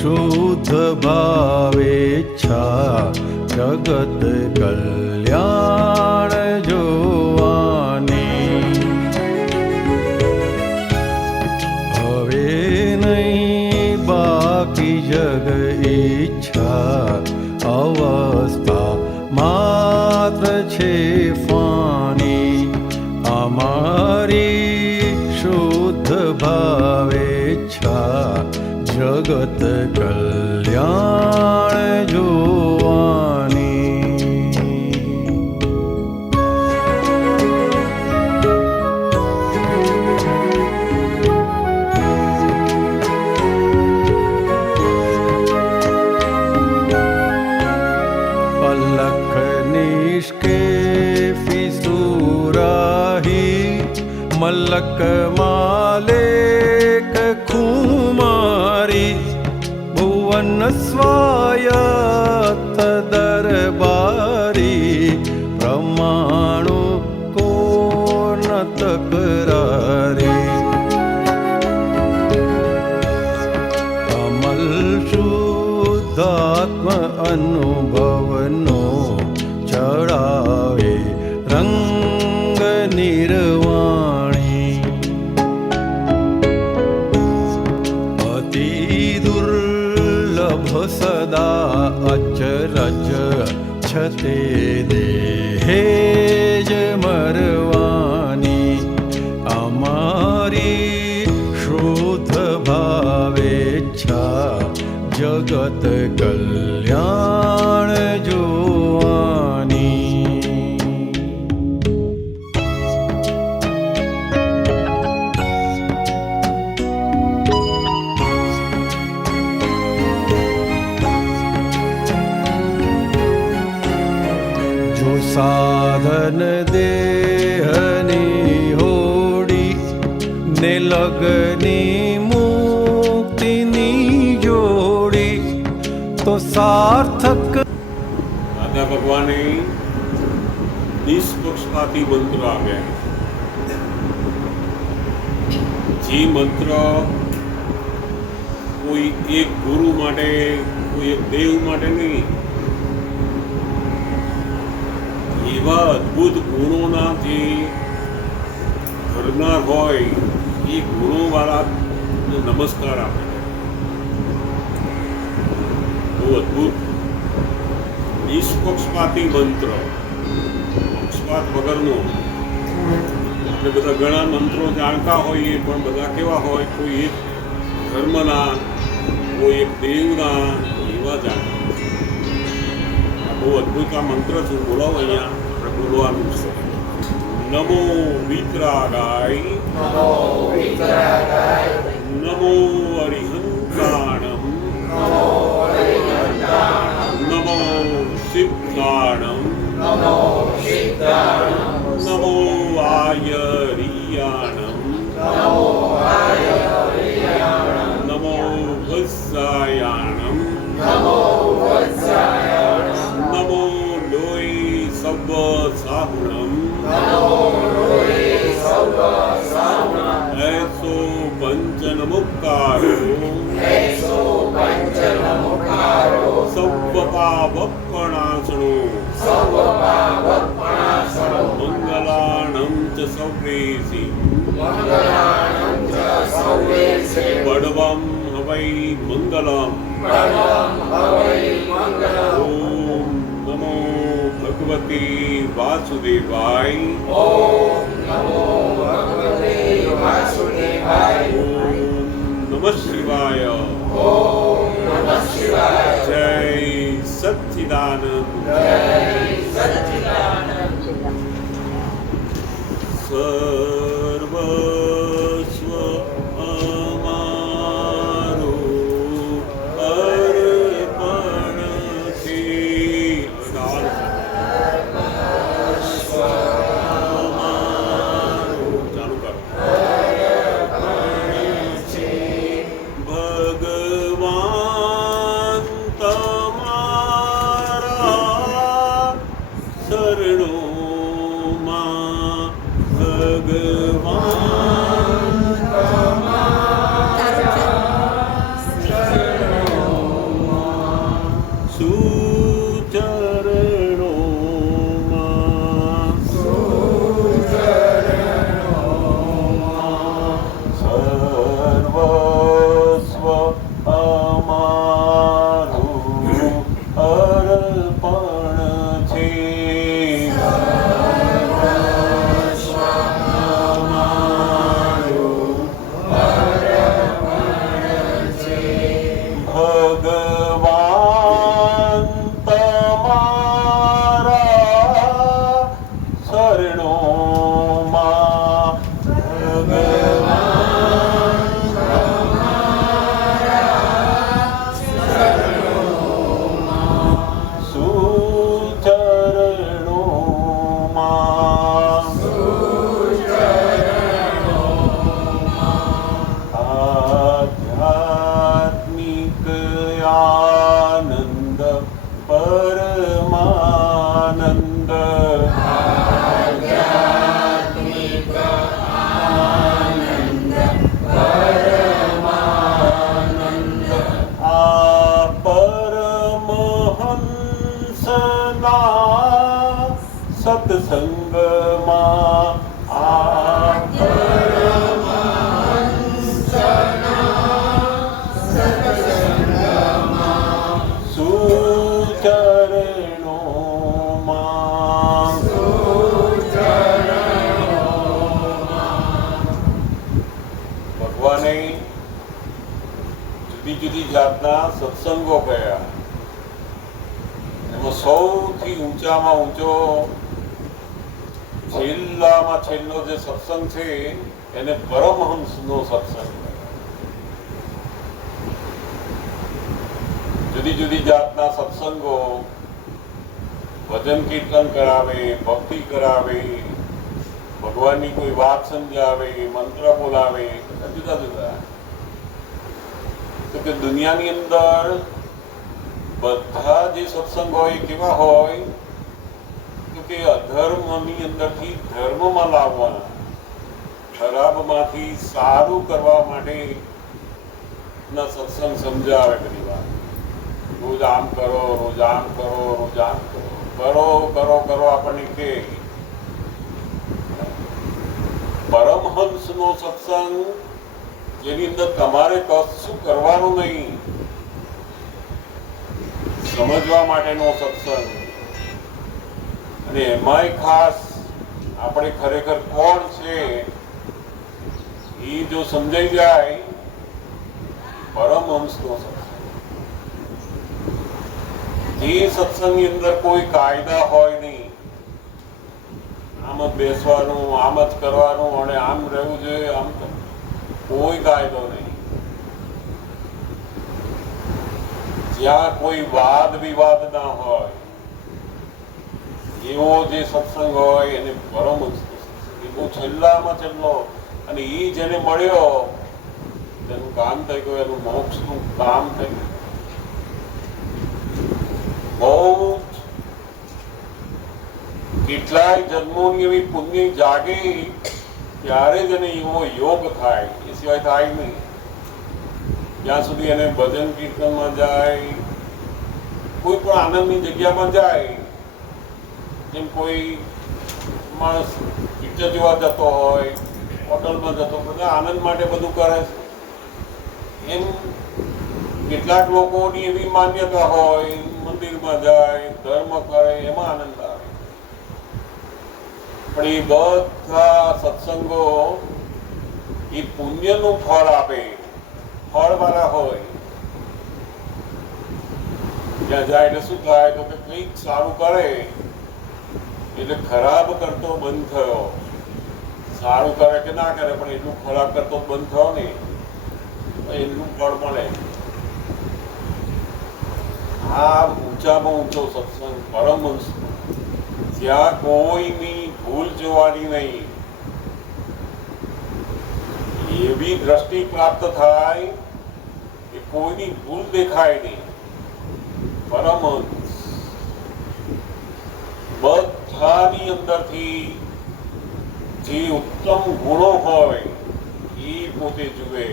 શુદ્ધ ભાવેચ્છા જગત કલ્યાણ જોવાની. હવે નહીં બાકી જગ ઈચ્છા, અવસ્થા માત્ર છે ફાની. અમારી શુદ્ધ ભાવેચ્છા જગત કલ્યાણ જોવાની. પલખ નિષ્કેફી સુરાહી મલક માલેક ખુમારી. ભુવન સ્વાયત્ત દરબારી પ્રમાણુ કોન તકરારી. અમલ શુદ્ધાત્મ અનુભવનો ચડાવે રંગ નિર્વાણી. અતિ દુર્લભ સદા અચરજ છતે દેહે જ મરવાની. અમારી શુદ્ધ ભાવેચ્છા જગત કલ્યાણ જોવાની. જો સાધન દેહની હોડી ને લગની મુક્તિની જોડી તો સાર્થક. દાદા ભગવાને નિષ્પક્ષપાતી મંત્ર આપ્યા. જે મંત્ર કોઈ એક ગુરુ માટે, કોઈ એક દેવ માટે નહીં, એવા અદ્ભુત ગુણોના જે ઘરનાર હોય એ ગુણોવાળા નમસ્કાર આપે. બહુ અદ્ભુત નિષ્પક્ષપાતી મંત્ર, પક્ષપાત વગરનો. આપણે બધા ઘણા મંત્રો જાણતા હોઈએ, પણ બધા કેવા હોય, કોઈ એક ધર્મના, કોઈ એક દેવના, એવા જાણે. બહુ અદ્ભુત આ મંત્ર છે. બોલાવો અહીંયા આપણે બોલવાનું છે. નમો વિતરાગાય, નમો અરિહંતાણમ, નમો સિદ્ધાણમ, નમો આયરિયાણમ, નમો વત્સાયાણમ, નમો લોય સવ સાહુણમ, એસો પંચનમુક્તારો, સવ્વપાવપણાસણો, મંગલાણં ચ સૌવેસી, બડવમ હવૈ મંગલમ. ઓમ નમો ભગવતી વાસુદેવાય. ઓમ નમઃ શિવાય. જય સચ્ચિદાનંદ. સર્વસ્વ અમારું અર્પણથી. ચાલુ કરો. ભગવાને જુદી જુદી જાતના સત્સંગો કહ્યા. એમાં સૌથી ઊંચામાં ઊંચો છેલ્લામાં છેલ્લો જે સત્સંગ છે એને પરમહંસનો સત્સંગ. જુદી જુદી જાતના સત્સંગો ભજન કીર્તન કરાવે, ભક્તિ કરાવે, ભગવાનની કોઈ વાત સમજાવે, મંત્ર બોલાવે, જુદા જુદા. તો કે દુનિયાની અંદર બધા જે સત્સંગ હોય કેવા હોય તો કે અધર્મની અંદરથી ધર્મમાં લાવવાના, ખરાબમાંથી સારું કરવા માટે ના સત્સંગ સમજાવે. બધી વાત રોજ આમ કરો, રોજ આમ કરો, રોજ આમ કરો, કરો કરો કરો આપણને કે. પરમહંસનો સત્સંગ જેની અંદર તમારે કશું કરવાનું નહીં, સમજવા માટેનો સત્સંગ. અને એમાંય ખાસ આપણે ખરેખર કોણ છે એ જો સમજાઈ જાય, પરમહંસનો સત્સંગ. જે સત્સંગની અંદર કોઈ કાયદા હોય નહીં, આમ જ બેસવાનું, આમ જ કરવાનું અને આમ રહેવું જોઈએ, આમ કોઈ કાયદો નહીં. જ્યાં કોઈ વાદ વિવાદ ના હોય એવો જે સત્સંગ હોય એને પરમહંસ સત્સંગ. એ બહુ છેલ્લામાં છેલ્લો. અને એ જેને મળ્યો તેનું કામ થઈ ગયું, એનું મોક્ષનું કામ થઈ ગયું. બહુ કેટલાય જન્મોની એવી પુણ્ય જાગે ત્યારે જ એને એવો યોગ થાય, એ સિવાય થાય નહીં. જ્યાં સુધી એને ભજન કીર્તનમાં જાય, કોઈ પણ આનંદની જગ્યામાં જાય, જેમ કોઈ માણસ પિક્ચર જોવા જતો હોય, હોટલમાં જતો, બધા આનંદ માટે બધું કરે છે. એમ કેટલાક લોકોની એવી માન્યતા હોય, મંદિરમાં જાય, ધર્મ કરે, એમાં આનંદ આવે. પણ એ બધા સત્સંગો એ પુણ્યનું ફળ આપે, ફળવાળા હોય. ત્યાં જાય એટલે શું થાય તો કે કંઈક સારું કરે એટલે ખરાબ કરતો બંધ થયો. સારું કરે કે ના કરે પણ એટલું ખરાબ કરતો બંધ થયો ને એટલું ફળ મળે. આ ઊંચામાં ઊંચો સત્સંગ પરમહંસ, જ્યાં કોઈની ભૂલ જોવાની નહીં, એવી દ્રષ્ટિ પ્રાપ્ત થાય કે કોઈની ભૂલ દેખાય નહીં. પરમહંસ બધાની અંદરથી જે ઉત્તમ ગુણો હોય એ પોતે જુએ.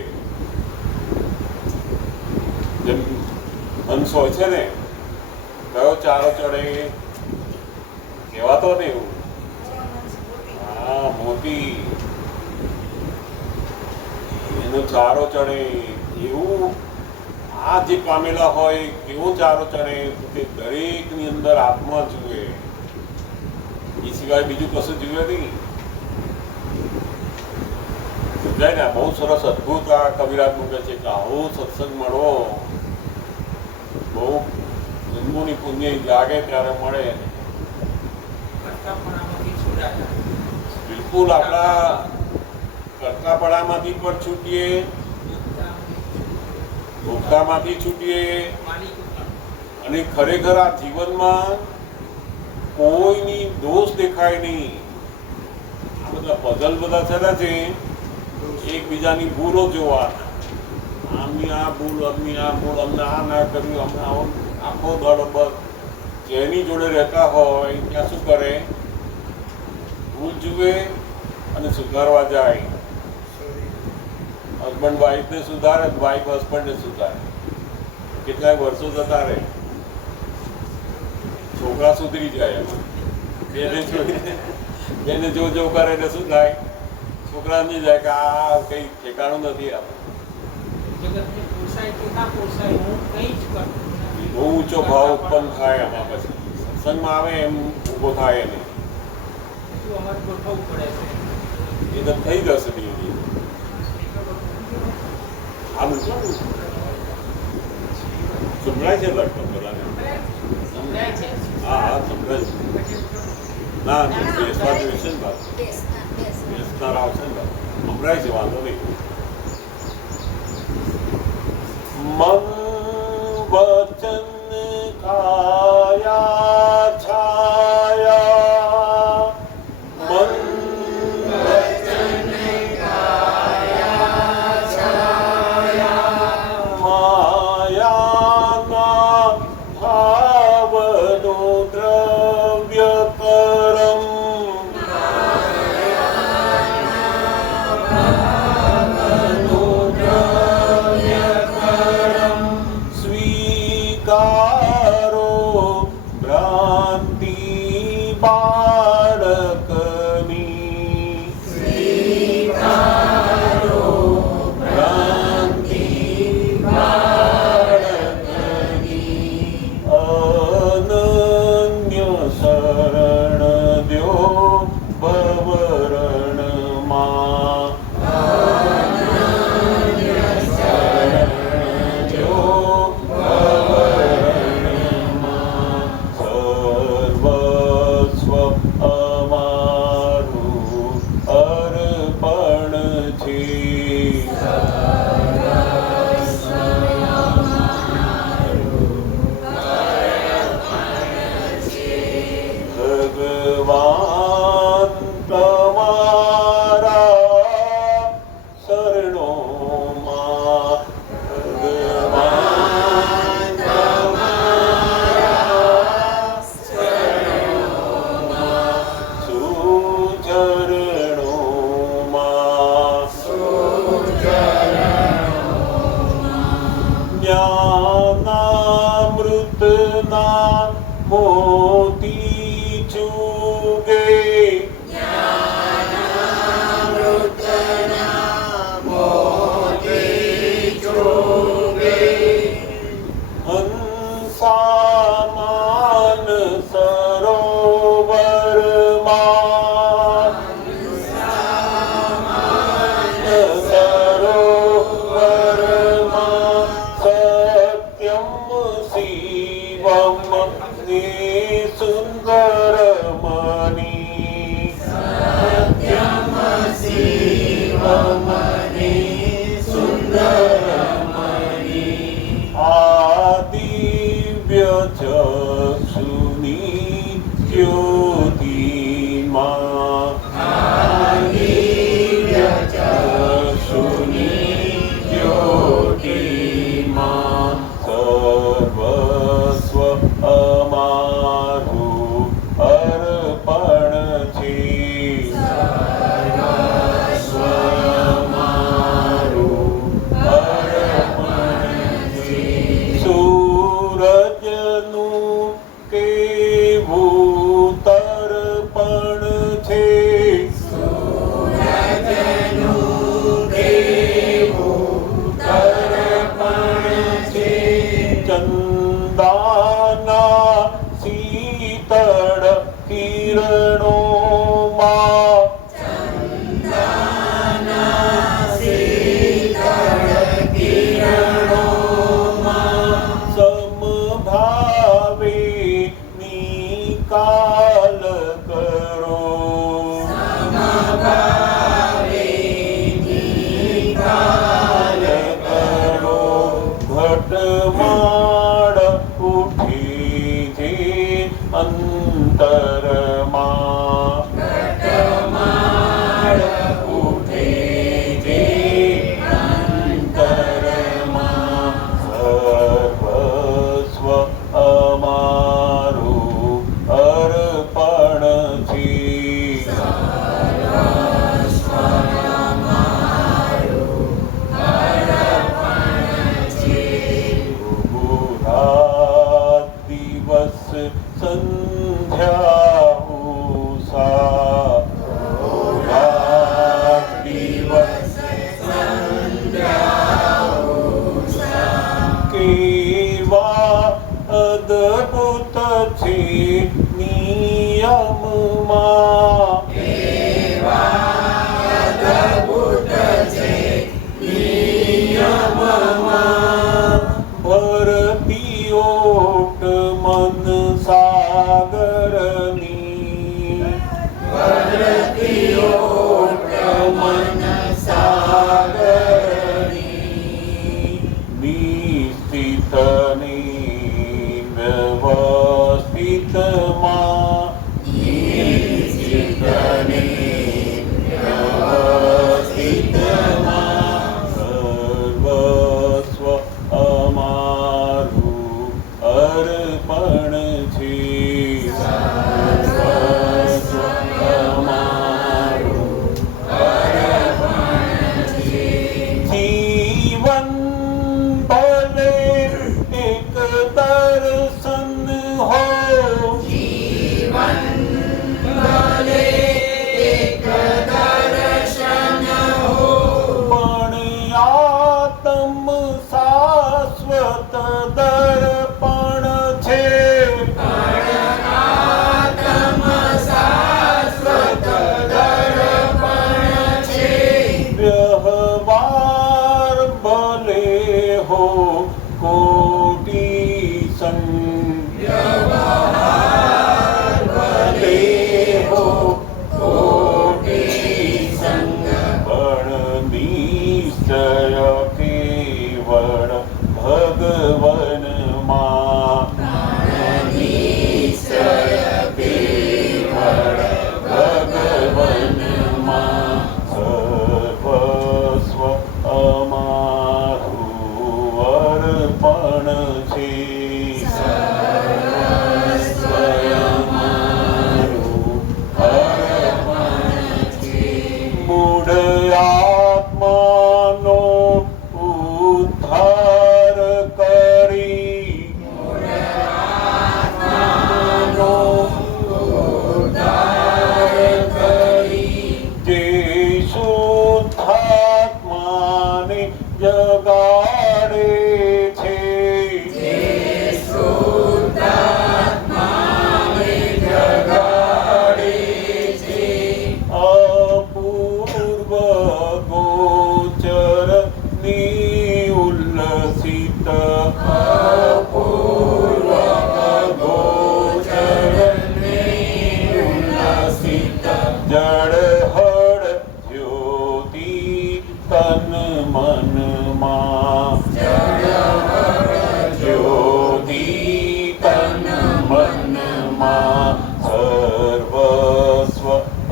જેમ હંસ હોય છે ને, કયો ચારો ચડે કહેવાતો ને એવું. હા, મોતી એનો ચારો ચડે એવું આ જે પામેલા હોય કેવો ચારો ચડે તે દરેકની અંદર આત્મા જુએ, એ સિવાય બીજું કશું જુએ નહીં. સમજાય ને? બહુ સરસ અદભુત આ કવિરાજ મૂકે છે કે આવો સત્સંગ મળવો બહુ જન્મોની પુણ્ય જાગે ત્યારે મળે. બિલકુલ આપણા કરતાપણામાંથી પણ છૂટીએ, ભોગતામાંથી છૂટીએ, અને ખરેખર આ જીવનમાં કોઈની દોષ દેખાય નહીં. આ બધા પઝલ બધા થયેલા છે, એકબીજાની ભૂલો જોવાના. આમની આ ભૂલ, અમની આ ભૂલ, અમને આ ના કર્યું, અમને આખો દળ બસ જેની જોડે રહેતા હોય ત્યાં શું કરે? ભૂલ જુએ અને સુધારવા જાય. હસબન્ડ વાઈફને સુધારે, વાઈફ હસબન્ડને સુધારે. કેટલાય વર્ષો જતા રહે, છોકરા સુધરી જાય. બેને જો જો કરે એટલે શું થાય? છોકરા સમજી જાય કે આ કઈ ઠેકાણું નથી. બહુ ઊંચો ભાવ ઉત્પન્ન થાય આમાં. પછી સત્સંગમાં આવે એમ ઊભો થાય નહીં. એ તો થઈ જશે ધીરે ધીરે. આ મૂકવાનું સંભળાય છે લગભગ બધાને હા હા સંભળાય છે. ના બેસવા જોઈશે ને બાદ બેસનાર આવશે ને બાદ સંભળાય છે વાંધો નહીં. મન વચન કાયા છાયા મન વચન કાયા છાયા માયાના ભાવનું દ્રવ્ય પરમ સ્વીકારો નિશ્ચય કેવળ ભગવનમાં ભગવનમાં સર્વસ્વ અમારું અર્પણ છે. મૂળ આત્માનો ઉદ્ધાર કરી જે શુદ્ધાત્માને જગાડે છે. અપૂર્વ ગોચર નિઉલ્લસિત જળહળ જ્યોતિ તન મનમાં જ્યોતિ તન મનમાં સર્વસ્વ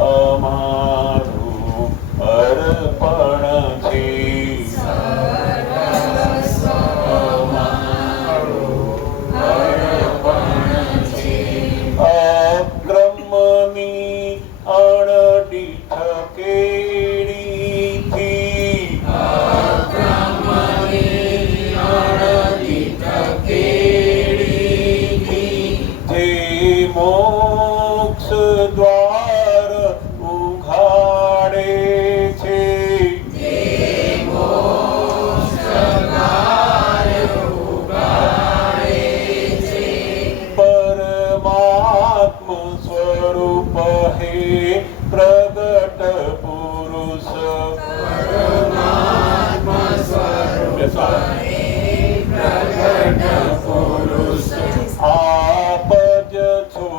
અમારું અર્પણ છે. અક્રમની અણડીઠ કેડીથી જે મોક્ષ દ્વાર ઉઘાડે છે. પરમાત્મ સ્વરૂપ હે પ્રગટ પુરુષ આપ જ છો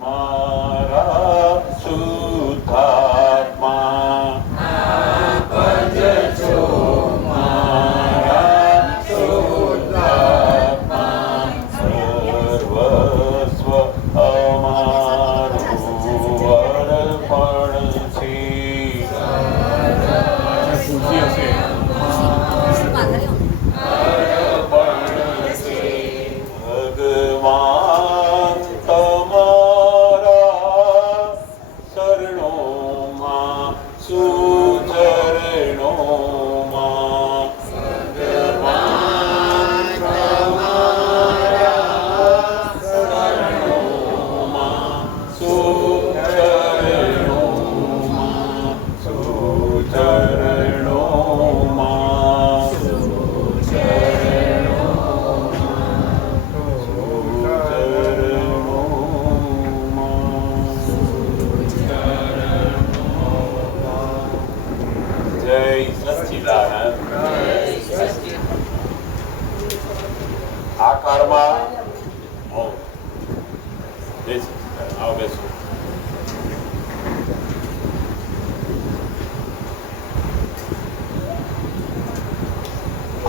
મારા શુદ્ધાત્મા. સર્વસ્વ અમારું અર્પણ છે. ખુશી હશે. ભગવાન તમારા શરણોમાં સુચરણોમાં જય સચ્ચિદાનંદ. આ કાળમાં આવો બેસો.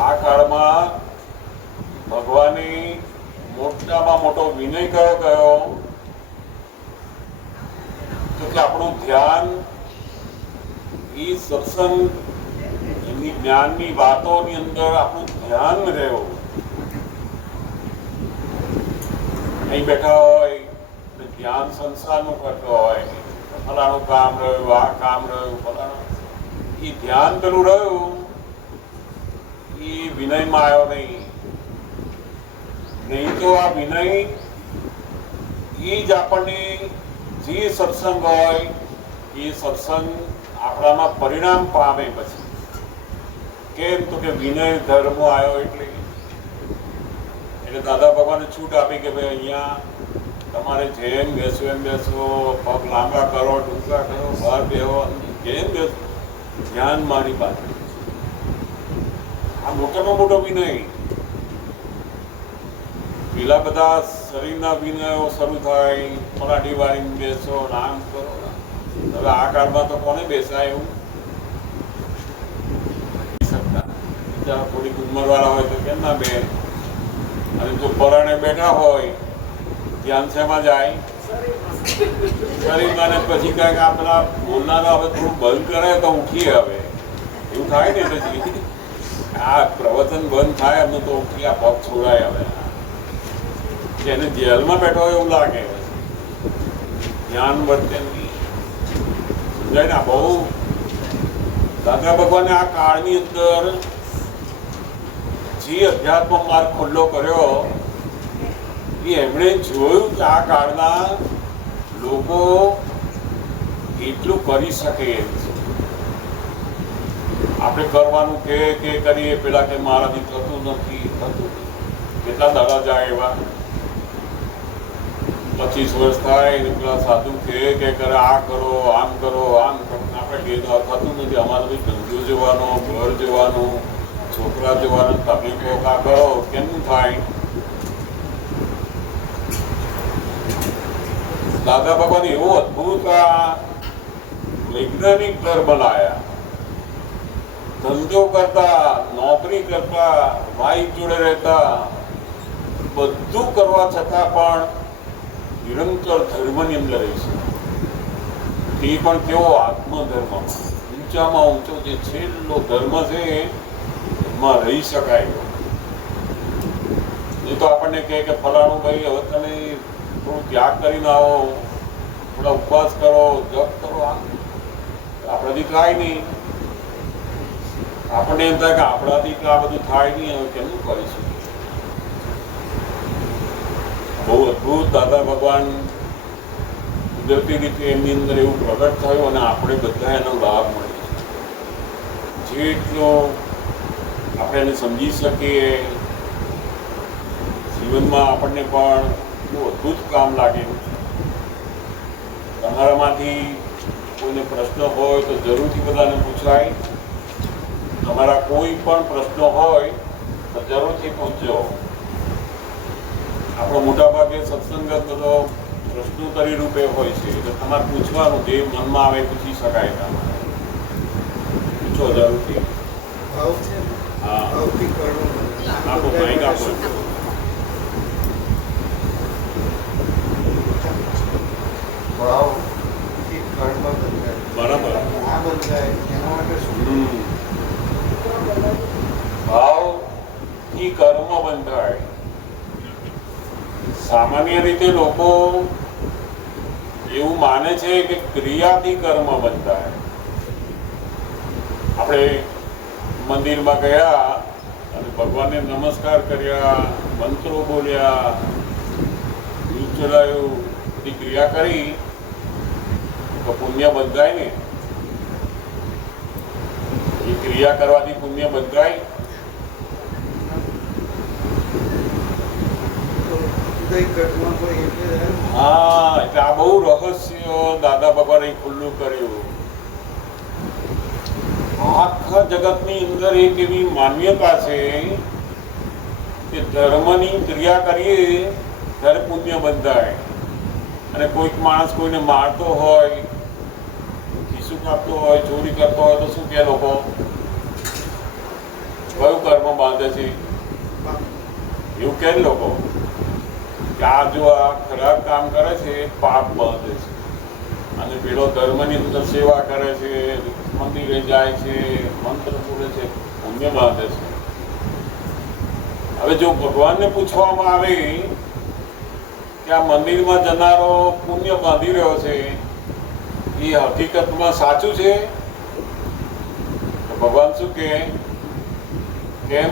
આ કાળમાં ભગવાને મોટામાં મોટો વિનય કયો તો કે આપણું ધ્યાન એ સત્સંગ એની જ્ઞાનની વાતોની અંદર આપણું ધ્યાન રહેવું. અહીં બેઠા હોય ધ્યાન સંસારનું કરતો હોય, ફલાણું કામ રહ્યું, આ કામ રહ્યું, ફલાણું એ ધ્યાન પેલું રહ્યું એ વિનયમાં આવ્યો નહીં તો આ વિનય એ જ આપણને જે સત્સંગ હોય એ સત્સંગ આપણામાં પરિણામ પામે. પછી કેમ તો કે વિનય ધર્મ આવ્યો એટલે દાદા ભગવાને છૂટ આપી કે ભાઈ અહીંયા તમારે જેમ બેસો એમ બેસો, પગ લાંબા કરો, ટૂંકા કરો, બહાર બેહો, જેમ બેસો, ધ્યાન મારી પાસે. આ મોટામાં મોટો વિનય. પેલા બધા શરીરના વિનયો શરૂ થાય, પલાઠી વાળીને બેસો, આમ કરો. હવે આ કાળમાં તો કોને બેસાય એવું? જ્યાં થોડીક ઉંમરવાળા હોય તો કેમ ના બે, અને જો પરાણે બેઠા હોય ધ્યાન શેમાં જાય? શરીરમાં. ને પછી કાંઈક આ પેલા બોલનારા હવે થોડું બંધ કરે તો ઉઠીએ, હવે એવું થાય ને પછી આ પ્રવચન બંધ થાય એમનું તો ઉઠી આ પગ છોડાય. હવે એને જેલમાં બેઠો હોય એવું લાગે, ધ્યાન વર્તે નહીં. સમજાય ને? બહુ દાદા ભગવાને આ કાળની અંદર જે અધ્યાત્મ માર્ગ ખુલ્લો કર્યો એ એમણે જોયું કે આ કાળના લોકો એટલું કરી શકે એમ છે. આપણે કરવાનું કે કરીએ, પેલા કે મારાથી થતું નથી. કેટલા દાડા જાય એવા 25 વર્ષ થાય ને પેલા સાધુ કે કરે આ કરો, આમ કરો, આમ કરો. આપણે કે થતું નથી. અમારે બી ધંધો જોવાનો, ઘર જોવાનું, છોકરા જોવાનું, તકલીફો કા કરો, કેમ થાય? દાદા ભગવાન એવો અદભુત વૈજ્ઞાનિક ઘર બનાયા. ધંધો કરતા, નોકરી કરતા, વાઈફ જોડે રહેતા, બધું કરવા છતાં પણ નિરંતર ધર્મની અંદર રહી છે. તે પણ કેવો આત્મધર્મમાં, ઊંચામાં ઊંચો જે છેલ્લો ધર્મ છે એમાં રહી શકાય. એ તો આપણને કહે કે ફલાણું ભાઈ હવે તમે થોડું ત્યાગ કરીને આવો, થોડા ઉપવાસ કરો, જપ કરો. આપણાથી થાય નહીં. આપણને એમ થાય કે આપણાથી આ બધું થાય નહીં, હવે કેમનું કરીશું? બહુ અદભુત દાદા ભગવાન કુદરતી રીતે એમની અંદર એવું પ્રગટ થયું અને આપણે બધા એનો લાભ મળે. જેટલો આપણે એને સમજી શકીએ જીવનમાં આપણને પણ બહુ અદભુત કામ લાગે. તમારામાંથી કોઈને પ્રશ્ન હોય તો જરૂરથી બધાને પૂછાય. તમારા કોઈ પણ પ્રશ્ન હોય તો જરૂરથી પૂછજો. આપણો મોટાભાગે સત્સંગ બધો પ્રશ્નોત્તરી રૂપે હોય છે, એટલે તમારે પૂછવાનું, જે મનમાં આવે પૂછી શકાય. તમારે પૂછો જરૂરથી. હા, આપો માઇક આપો. બરાબર. ભાવથી કર્મ બંધાય. સામાન્ય રીતે લોકો એવું માને છે કે ક્રિયાથી કર્મ બંધાય. આપણે મંદિરમાં ગયા અને ભગવાનને નમસ્કાર કર્યા, મંત્રો બોલ્યા, દૂધ ચડાયું, બધી ક્રિયા કરી તો પુણ્ય બંધાય ને? એ ક્રિયા કરવાથી પુણ્ય બંધાય? હા, એટલે આ બહુ રહસ્ય દાદા ભગવાને ખુલ્લું કર્યું. આખા જગતની અંદર એક એવી માન્યતા છે કે ધર્મની ક્રિયા કરીએ ત્યારે પુણ્ય બંધાય. અને કોઈક માણસ કોઈને મારતો હોય, ખીસું કાપતો હોય, ચોરી કરતો હોય તો શું કહે લોકો? કયું કર્મ બાંધે છે? એવું કહે લોકો કે આ જો આ ખરાબ કામ કરે છે એ પાપ બાંધે છે, અને પેલો ધર્મની અંદર સેવા કરે છે, મંદિરે જાય છે, મંત્ર બોલે છે, પુણ્ય બાંધે છે. હવે જો ભગવાનને પૂછવામાં આવે કે આ મંદિરમાં જનારો પુણ્ય બાંધી રહ્યો છે, એ હકીકતમાં સાચું છે? તો ભગવાન શું કહે? કેમ?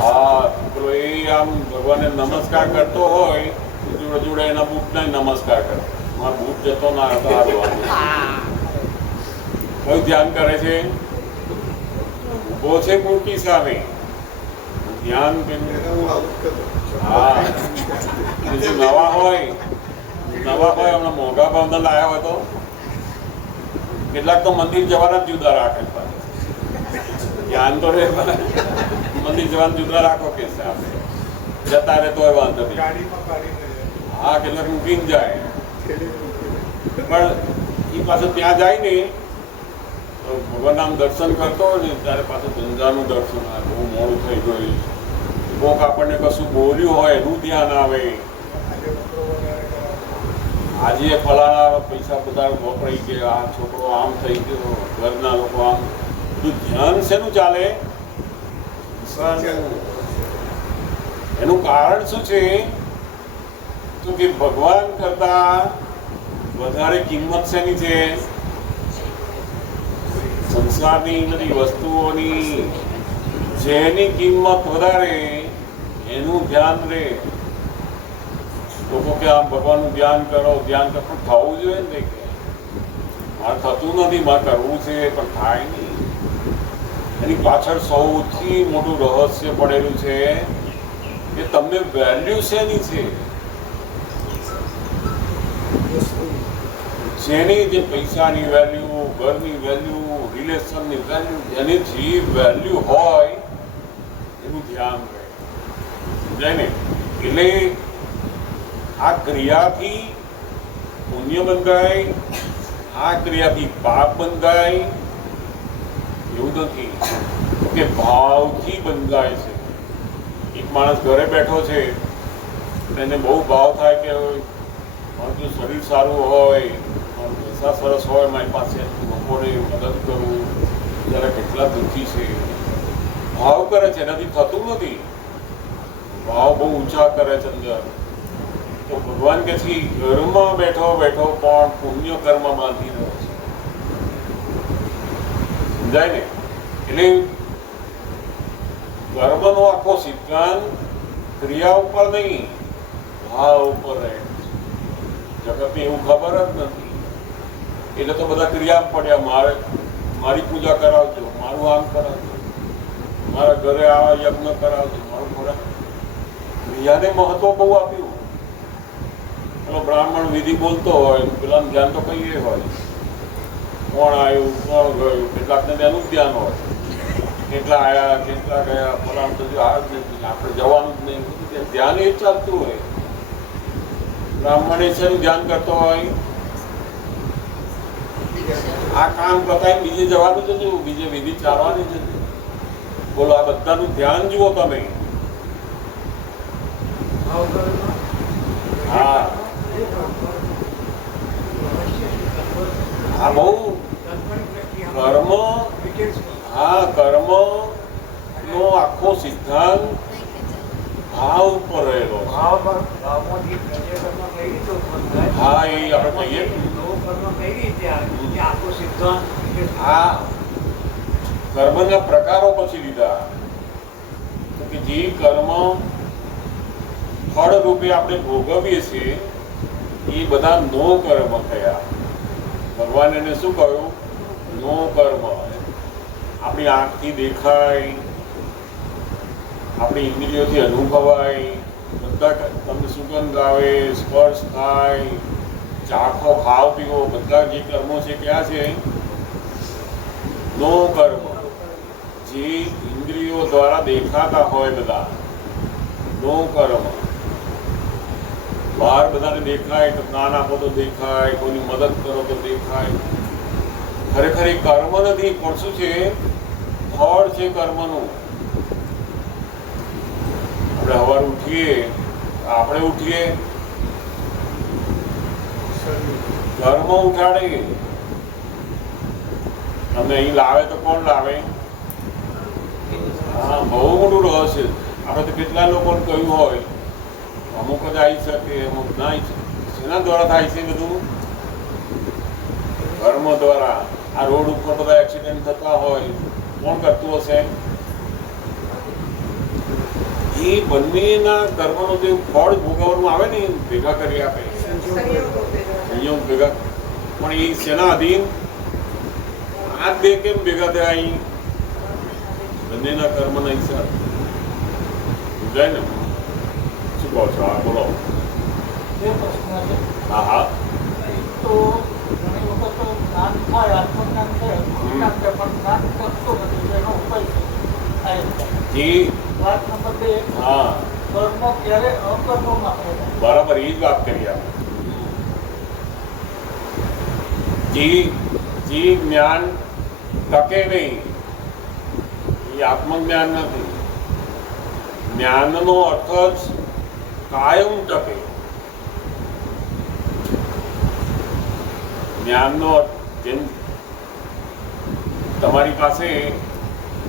હા, તો એ આમ ભગવાનને નમસ્કાર કરતો હોય જોડે જોડે એના બૂટને નમસ્કાર કરે. મારો બૂટ જતો ના હતો, કયું ધ્યાન કરે છે? ઉભો છે મૂર્તિ સામે, ધ્યાન. હા, જે નવા હોય હમણાં મોંઘા ભાવના લાયા હોય તો કેટલાક તો મંદિર જવાના જ જુદા રાખે. ધ્યાન તો રે, મંદિર જવાનું જુદા રાખો કે આપણે જતા રહે તો વાંધો નહીં. હા, કેટલાક મૂકીને જાય, પણ એ પાછું ત્યાં જાય ને તો તો ભગવાન આમ દર્શન કરતો હોય ને ત્યારે પાછું ધંધાનું દર્શન આવે, બહુ મોડું થઈ ગયું, કોક આપણને કશું બોલ્યું હોય એનું ધ્યાન આવે, આજે ફલાણા પૈસા બધા વપરાઈ ગયા, આ છોકરો આમ થઈ ગયો, ઘરના લોકો આમ, બધું ધ્યાન શેનું ચાલે? એનું કારણ શું છે? તો કે ભગવાન કરતા વધારે કિંમત શેની છે? સંસારની બધી વસ્તુઓની જેની કિંમત વધારે એનું ધ્યાન રહે. લોકો કે આમ ભગવાનનું ધ્યાન કરો, ધ્યાન કરો, પણ થવું જોઈએ ને, કે મારે થતું નથી, મારે કરવું છે પણ થાય નહીં. એની પાછળ સૌથી મોટું રહસ્ય પડેલું છે કે તમને વેલ્યુ શેની છે? જેની જે પૈસાની વેલ્યુ, ઘરની વેલ્યુ, રિલેશનની વેલ્યુ, જેની જે વેલ્યુ હોય એનું ધ્યાન રહે. સમજાય ને? એટલે આ ક્રિયાથી પુણ્ય બંધાય, આ ક્રિયાથી પાપ બંધાય એવું નથી, કે ભાવથી બંધાય છે. એક માણસ ઘરે બેઠો છે, એને બહુ ભાવ થાય કે મારું જો શરીર સારું હોય, મારું પૈસા સરસ હોય, મારી પાસે લોકોને મદદ કરું, જરા કેટલા દુઃખી છે, ભાવ કરે છે, એનાથી થતું નથી. ભાવ બહુ ઊંચા કરે છે અંદર. તો ભગવાન કે છે ઘરમાં બેઠો બેઠો પણ પુણ્ય કર્મ બાંધી રહ્યો છે. સમજાય ને? એટલે કર્મનો આખો સિદ્ધાંત ક્રિયા ઉપર નહીં, ભાવ ઉપર રહે. જગતને એવું ખબર જ નથી, એટલે તો બધા ક્રિયા પડ્યા, મારી પૂજા કરાવજો, મારું આમ કરાવજો, મારા ઘરે આવા યજ્ઞ કરાવજો, મારું ખોરાક. ક્રિયાને મહત્વ બહુ આપ્યું. પેલો બ્રાહ્મણ વિધિ બોલતો હોય, પેલાનું ધ્યાન તો કઈ હોય, કોણ આવ્યું, કોણ ગયું, કેટલાકને એનું જ ધ્યાન હોય, કેટલા આવ્યા, કેટલા ગયા, ફલાણ તો આપણે જવાનું જ નહીં, ધ્યાન એ જ ચાલતું હોય. બ્રાહ્મણ એ શેનું ધ્યાન કરતો હોય? આ કામ પતાય બીજે જવાનું જ હતું, બીજે વિધિ ચાલવાની જ હતી. બોલો, આ બધાનું ધ્યાન જુઓ તમે. હા, આ બહુ કર્મ, હા, કર્મ નો આખો સિદ્ધાંત ભાવ ઉપર રહેલો. હા, એ આપણે કહીએ. હા, કર્મના પ્રકારો પછી લીધા કે જે કર્મ ફળ રૂપે આપણે ભોગવીએ છીએ એ બધા નો કર્મ થયા. ભગવાન એને શું કહ્યું? નો કર્મ. આપણી આંખથી દેખાય, આપણી ઇન્દ્રિયોથી અનુભવાય, બધા તમને સુગંધ આવે, સ્પર્શ થાય, ચાખો, ખાવ પીવો, બધા જે કર્મો છે ક્યાં છે? નો કર્મ. જે ઇન્દ્રિયો દ્વારા દેખાતા હોય બધા નો કર્મ. બહાર બધાને દેખાય તો જ્ઞાન આપો તો દેખાય, કોઈની મદદ કરો તો દેખાય. ખરેખર એ કર્મ નથી, પણ શું છે? ફળ છે કર્મનું. આપણે સવારે ઉઠીએ, આપણે ઉઠીએ, કર્મ ઉઠાડે. તમને અહીં લાવે તો કોણ લાવે? હા, બહુ મોટું રહસ્ય. આપણે તો કેટલા લોકોને કહ્યું હોય, અમુક જ આવી શકે, અમુક ના આવી શકે. શેના દ્વારા થાય છે બધું? કર્મ દ્વારા. આ રોડ ઉપર બધા એક્સિડન્ટ થતા હોય, કોણ કરતું હશે? એ બંનેના કર્મનો જે ફળ ભોગવવાનું આવે ને, ભેગા કરી આપે, સંયોગ ભેગા. પણ એ શેના અધીન? આ બે કેમ ભેગા થયા? અહીં બંનેના કર્મના હિસાબ સમજાય ને? શું કહો છો? હા, બોલો. હા, હા. તો ઘણી વખત જ્ઞાન થાય, આત્મજ્ઞાન થાય, પણ જ્ઞાન કરતો નથી, એનો ઉપાય જી. વાત નંબર 2, હા, કર્મ ક્યારે અકર્મમાં થાય? બરાબર, એ જ વાત કરી આપણે. જે જ્ઞાન ટકે નહીં, એ આત્મજ્ઞાન નથી. જ્ઞાનનો અર્થ જ કાયમ ટકે. જ્ઞાનનો જેમ તમારી પાસે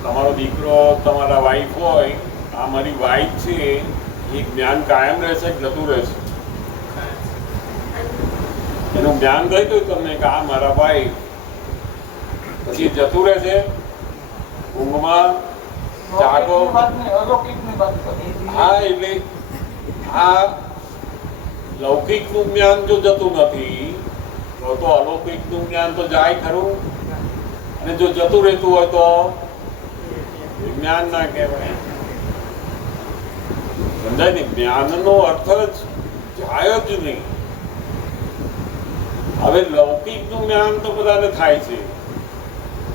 તમારો દીકરો, તમારા વાઈફ હોય, આ મારી વાઈફ છે, એ જ્ઞાન કાયમ રહેશે કે જતું રહેશે? એનું જ્ઞાન થઈ ગયું તમને કે આ મારા વાઈફ, પછી જતું રહેશે ઊંઘમાં જાગો. અલૌકિકની વાત કરી. હા, એટલે આ લૌકિકનું જ્ઞાન જો જતું નથી તો અલૌકિકનું જ્ઞાન તો જાય ખરું, અને જો જતું રહેતું હોય તો જ્ઞાન ના કહેવાય. સમજાય ને? જ્ઞાનનો અર્થ જ જાય જ નહીં. હવે લૌકિકનું જ્ઞાન તો બધાને થાય છે,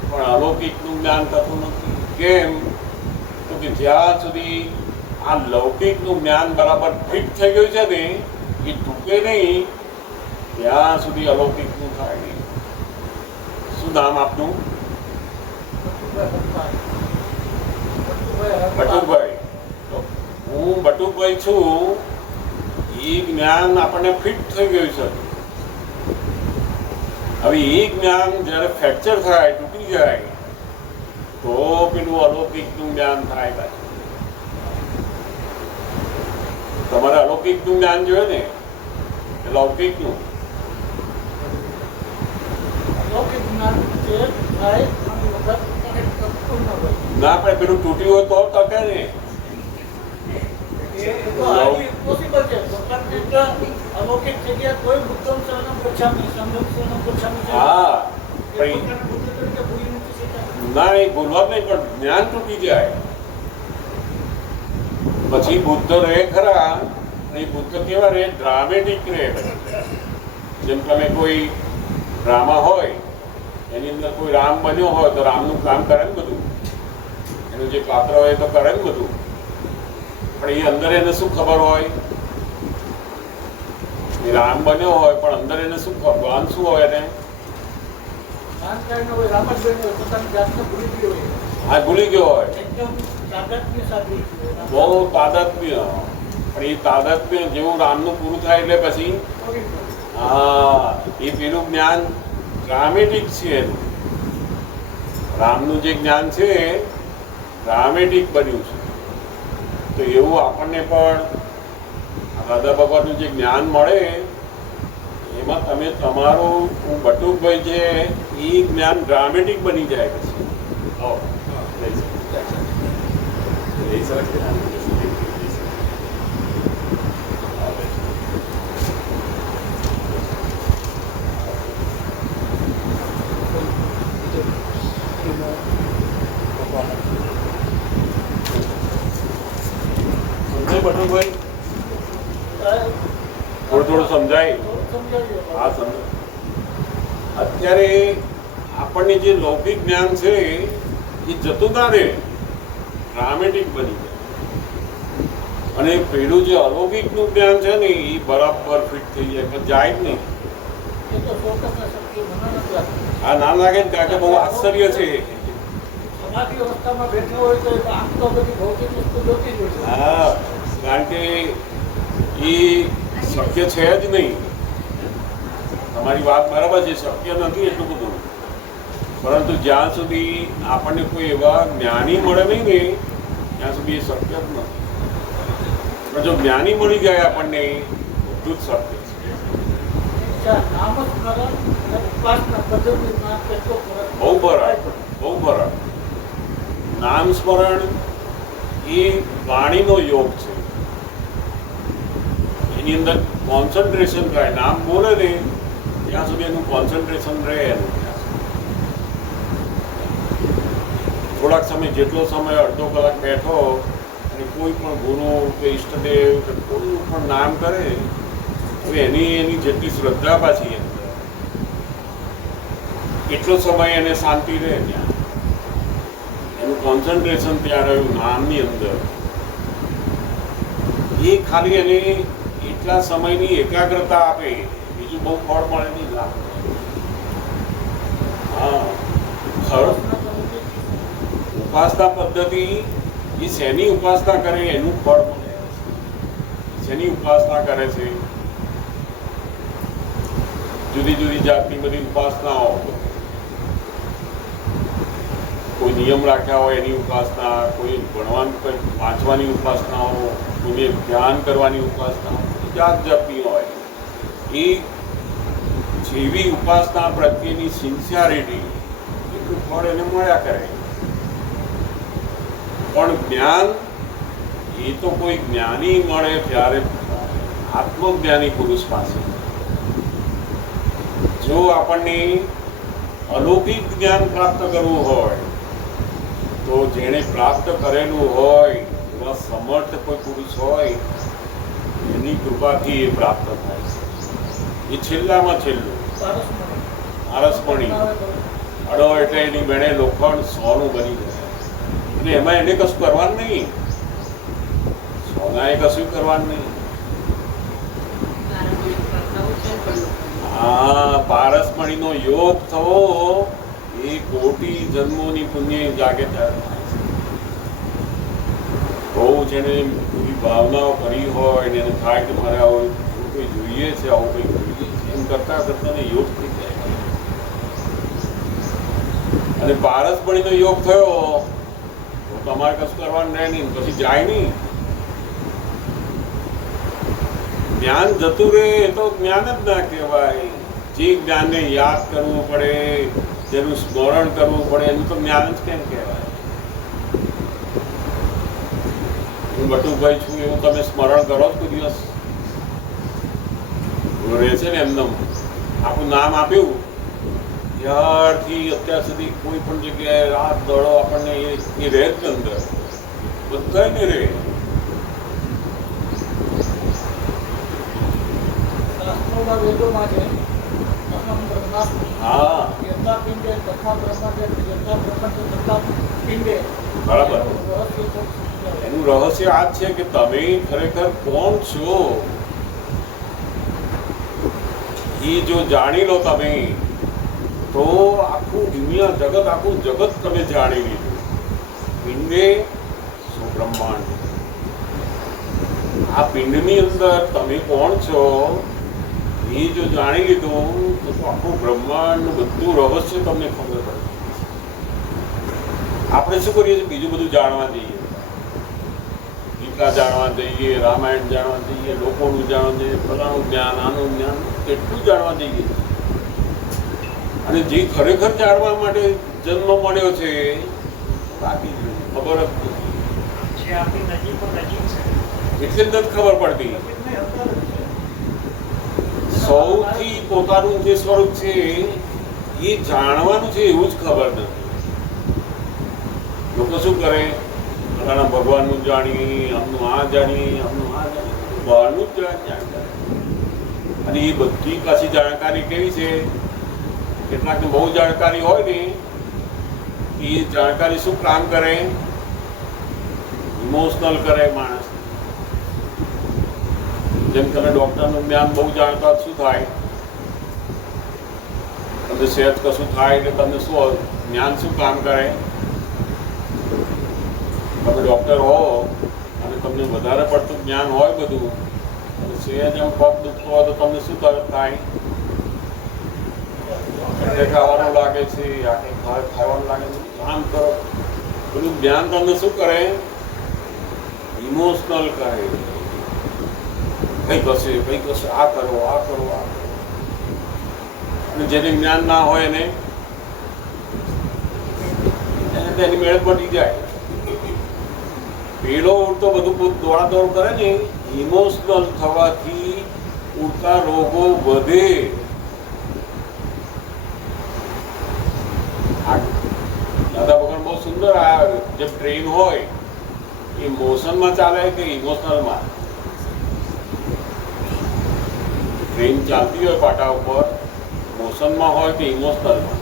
પણ અલૌકિકનું જ્ઞાન થતું નથી. કેમ? તો કે જ્યાં સુધી આ લૌકિકનું જ્ઞાન બરાબર ફિટ થઈ ગયું છે ને, એ ટૂંકે નહીં ત્યાં સુધી અલૌકિકનું થાય નહીં. શું નામ આપનું? બટુકભાઈ. હું બટુકભાઈ છું. એ જ્ઞાન આપણને ફિટ થઈ ગયું છે. હવે એ જ્ઞાન જ્યારે ફ્રેક્ચર થાય, તૂટી જાય, તો પેલું અલૌકિકનું જ્ઞાન થાય પાછું. તમારે અલૌકિકનું જ્ઞાન જોઈએ ને, લૌકિકનું અલૌકિક જ્ઞાન છે, થાય ઘણી વખત connect કરતું ન હોય. ના પણ પેલું તૂટ્યું હોય તો ટકે ને. એ તો highly impossible છે. સ્વતંત્ર અલૌકિક જગ્યા કોઈ બુદ્ધમ શરણમ ગચ્છામિ, સંઘમ શરણમ ગચ્છામિ છે. હા, એ પણ પોતાના બુદ્ધ તરીકે ભૂલી નથી શકતા. ના, એ ભૂલવા નહીં, પણ જ્ઞાન તૂટી જાય. પછી બુદ્ધ રહે ખરા, એ બુદ્ધ કેવા રહે? ડ્રામેટિક રહે. જેમ તમે કોઈ ડ્રામા હોય, એની અંદર કોઈ રામ બન્યો હોય તો રામનું કામ કરે ને બધું, એનું જે પાત્ર હોય તો કરે ને બધું, પણ એ અંદર એને શું ખબર હોય? એ રામ બન્યો હોય પણ અંદર એને શું ભાન શું હોય? એને જ્ઞાન કાંઈ ન હોય, રામ જ બન્યો હોય, પોતાની જાતને ભૂલી ગયો હોય. હા, ભૂલી ગયો હોય, એકદમ તાકાતની સાથે બહુ તાદાત્મ્ય. પણ એ તાદાત્મ્ય જેવું રામનું પૂરું થાય એટલે પછી હા, એ પેલું જ્ઞાન ડ્રામેટિક છે. એનું રામનું જે જ્ઞાન છે ડ્રામેટિક બન્યું છે. તો એવું આપણને પણ દાદા ભગવાનનું જે જ્ઞાન મળે એમાં તમે તમારું બટુકભાઈ છે એ જ્ઞાન ડ્રામેટિક બની જાય પછી. બટુકભાઈ થોડું સમજાય? હા, સમજાય. અત્યારે આપણને જે લૌકિક જ્ઞાન છે એ જતું ના રહે, ડ્રામેટિક બની જાય. અને પેલું જે અલૌકિકનું જ્ઞાન છે ને એ બરાબર ફિટ થઈ જાય, પણ જાય જ નહીં. હા, ના લાગે ને? કારણ કે બહુ આશ્ચર્ય છે. સમાધિ અવસ્થામાં બેઠો હોય તો આમ તો બધી ભૌતિક વસ્તુ જોતી જ હોય. હા, કારણ કે એ શક્ય છે જ નહીં. તમારી વાત બરાબર છે, શક્ય નથી એટલું બધું. પરંતુ જ્યાં સુધી આપણને કોઈ એવા જ્ઞાની મળે નહીં ને ત્યાં સુધી એ શક્ય જ નથી. પણ જો જ્ઞાની મળી જાય આપણને, બધું જ શક્ય છે. નામસ્મરણ અને ઉપાસના પદ્ધતિમાં કેટલો ફરક? બહુ ફરક, બહુ ફરક. નામ સ્મરણ એ વાણીનો યોગ છે. એની અંદર કોન્સન્ટ્રેશન થાય. નામ બોલે ને ત્યાં સુધી એનું કોન્સન્ટ્રેશન રહે. એનું થોડાક સમય, જેટલો સમય અડધો કલાક બેઠો અને કોઈ પણ ગુરુ કે ઈષ્ટદેવ કે કોઈ પણ નામ કરે, હવે એની જેટલી શ્રદ્ધા પાછી અંદર, એટલો સમય એને શાંતિ રહે ત્યાં. એનું કોન્સન્ટ્રેશન ત્યાં રહ્યું નામની અંદર. એ ખાલી એને એટલા સમયની એકાગ્રતા આપે, બીજું બહુ ફળ મળે નહીં. હા, સરસ ઉપાસના પદ્ધતિ એ શેની ઉપાસના કરે એનું ફળ મળે. શેની ઉપાસના કરે છે? જુદી જુદી જાતની બધી ઉપાસનાઓ, કોઈ નિયમ રાખ્યા હોય એની ઉપાસના, કોઈ ભણવાનું કંઈ વાંચવાની ઉપાસનાઓ, કોઈને ધ્યાન કરવાની ઉપાસનાઓ, જાત જાતની હોય. એ જેવી ઉપાસના પ્રત્યેની સિન્સિયરિટી એટલું ફળ એને મળ્યા કરે. પણ જ્ઞાન એ તો કોઈ જ્ઞાની મળે ત્યારે આત્મજ્ઞાની પુરુષ પાસે. જો આપણને અલૌકિક જ્ઞાન પ્રાપ્ત કરવું હોય તો જેણે પ્રાપ્ત કરેલું હોય એવા સમર્થ કોઈ પુરુષ હોય એની કૃપાથી એ પ્રાપ્ત થાય છે. એ છેલ્લામાં છેલ્લું આરસપણી અડો એટલે એની બેને લોખંડ સોનું બની જાય. અને એમાં એને કશું કરવાનું નહીં, સોનાએ કશું કરવાનું નહીં. હા, પારસમણીનો યોગ થવો એ કોટી જન્મોની પુણ્ય જાગે ત્યારે થાય છે. બહુ જેને પૂરી ભાવનાઓ કરી હોય ને એને થાય કે મારે આવું કોઈ જોઈએ છે, આવું કંઈ જોઈએ છે, એમ કરતા કરતા ને યોગ થઈ જાય. અને પારસમણીનો યોગ થયો તો તમારે કશું કરવાનું રહે નહીં, પછી જાય નહીં. જ્ઞાન જતું રહે તો જ્ઞાન જ ના કહેવાય. જે જ્ઞાનને યાદ કરવું પડે, જેનું સ્મરણ કરવું પડે એનું તો જ્ઞાન જ કેમ કહેવાય? હું બટુભાઈ છું એવું તમે સ્મરણ કરો જ કોઈ દિવસ? રહે છે ને એમને આપણું નામ આપ્યું ત્યારથી અત્યાર સુધી કોઈ પણ જગ્યાએ રાત દડો આપણને એ રહે જ અંદર, બધાને રહે. વેદોમાં છે હા, યથા પિંડે તથા બ્રહ્માંડે, યથા બ્રહ્માંડે તથા પિંડે. બરાબર. એનું રહસ્ય આ જ છે કે તમે ખરેખર કોણ છો એ જો જાણી લો તમે તો આખું દુનિયા જગત, આખું જગત તમે જાણી લીધું. પિંડે સો બ્રહ્માંડ. આ પિંડની અંદર તમે કોણ છો એ જો જાણી લીધું તો આખું બ્રહ્માંડનું બધું રહસ્ય તમને ખબર પડે. આપણે શું કરીએ છીએ? બીજું બધું જાણવા જઈએ, ગીતા જાણવા જઈએ, રામાયણ જાણવા જઈએ, લોકોનું જાણવા જઈએ, ફલાણું જ્ઞાન, આનું જ્ઞાન, કેટલું જાણવા જઈએ. અને જે ખરેખર જાણવા માટે જન્મ મળ્યો છે બાકી ખબર જ નથી. એટલે જ નથી ખબર પડતી. સૌથી પોતાનું જે સ્વરૂપ છે એ જાણવાનું છે એવું જ ખબર નથી. લોકો શું કરે? પોતાના ભગવાનનું જાણીએ, આમનું આ જાણીએ, આમનું આ જાણીએ, બહારનું જ જાણકારી. અને એ બધી પાછી જાણકારી કેવી છે? કેટલાકને બહુ જાણકારી હોય ને એ જાણકારી શું કામ કરે? ઇમોશનલ કરે માણસ. જેમ તમે ડૉક્ટરનું જ્ઞાન બહુ જાણતા શું થાય? તમને સહેજ કશું થાય એટલે તમને શું જ્ઞાન શું કામ કરે? તમે ડૉક્ટર હો અને તમને વધારે પડતું જ્ઞાન હોય બધું, અને સહેજ એમ પગ દુખતો હોય તો તમને શું તરત થાય? એટલે ખાવાનું લાગે છે, આખે ખાવાનું લાગે છે, કામ કરો. બધું જ્ઞાન તમને શું કરે? ઇમોશનલ કરે. કંઈ કશે, આ કરો, આ કરો, આ કરો. અને જેને જ્ઞાન ના હોય એને તેની મેળ પડી જાય. પેલો ઉડતો બધું દોડાદોડ કરે ને, ઇમોશનલ થવાથી ઉડતા રોગો વધે. દાદા ભગવાન બહુ સુંદર આ જે ટ્રેન હોય એ મોશનમાં ચાલે કે ઇમોશનલમાં? ટ્રેન ચાલતી હોય પાટા ઉપર, મોશનમાં હોય કે ઇમોશનલમાં?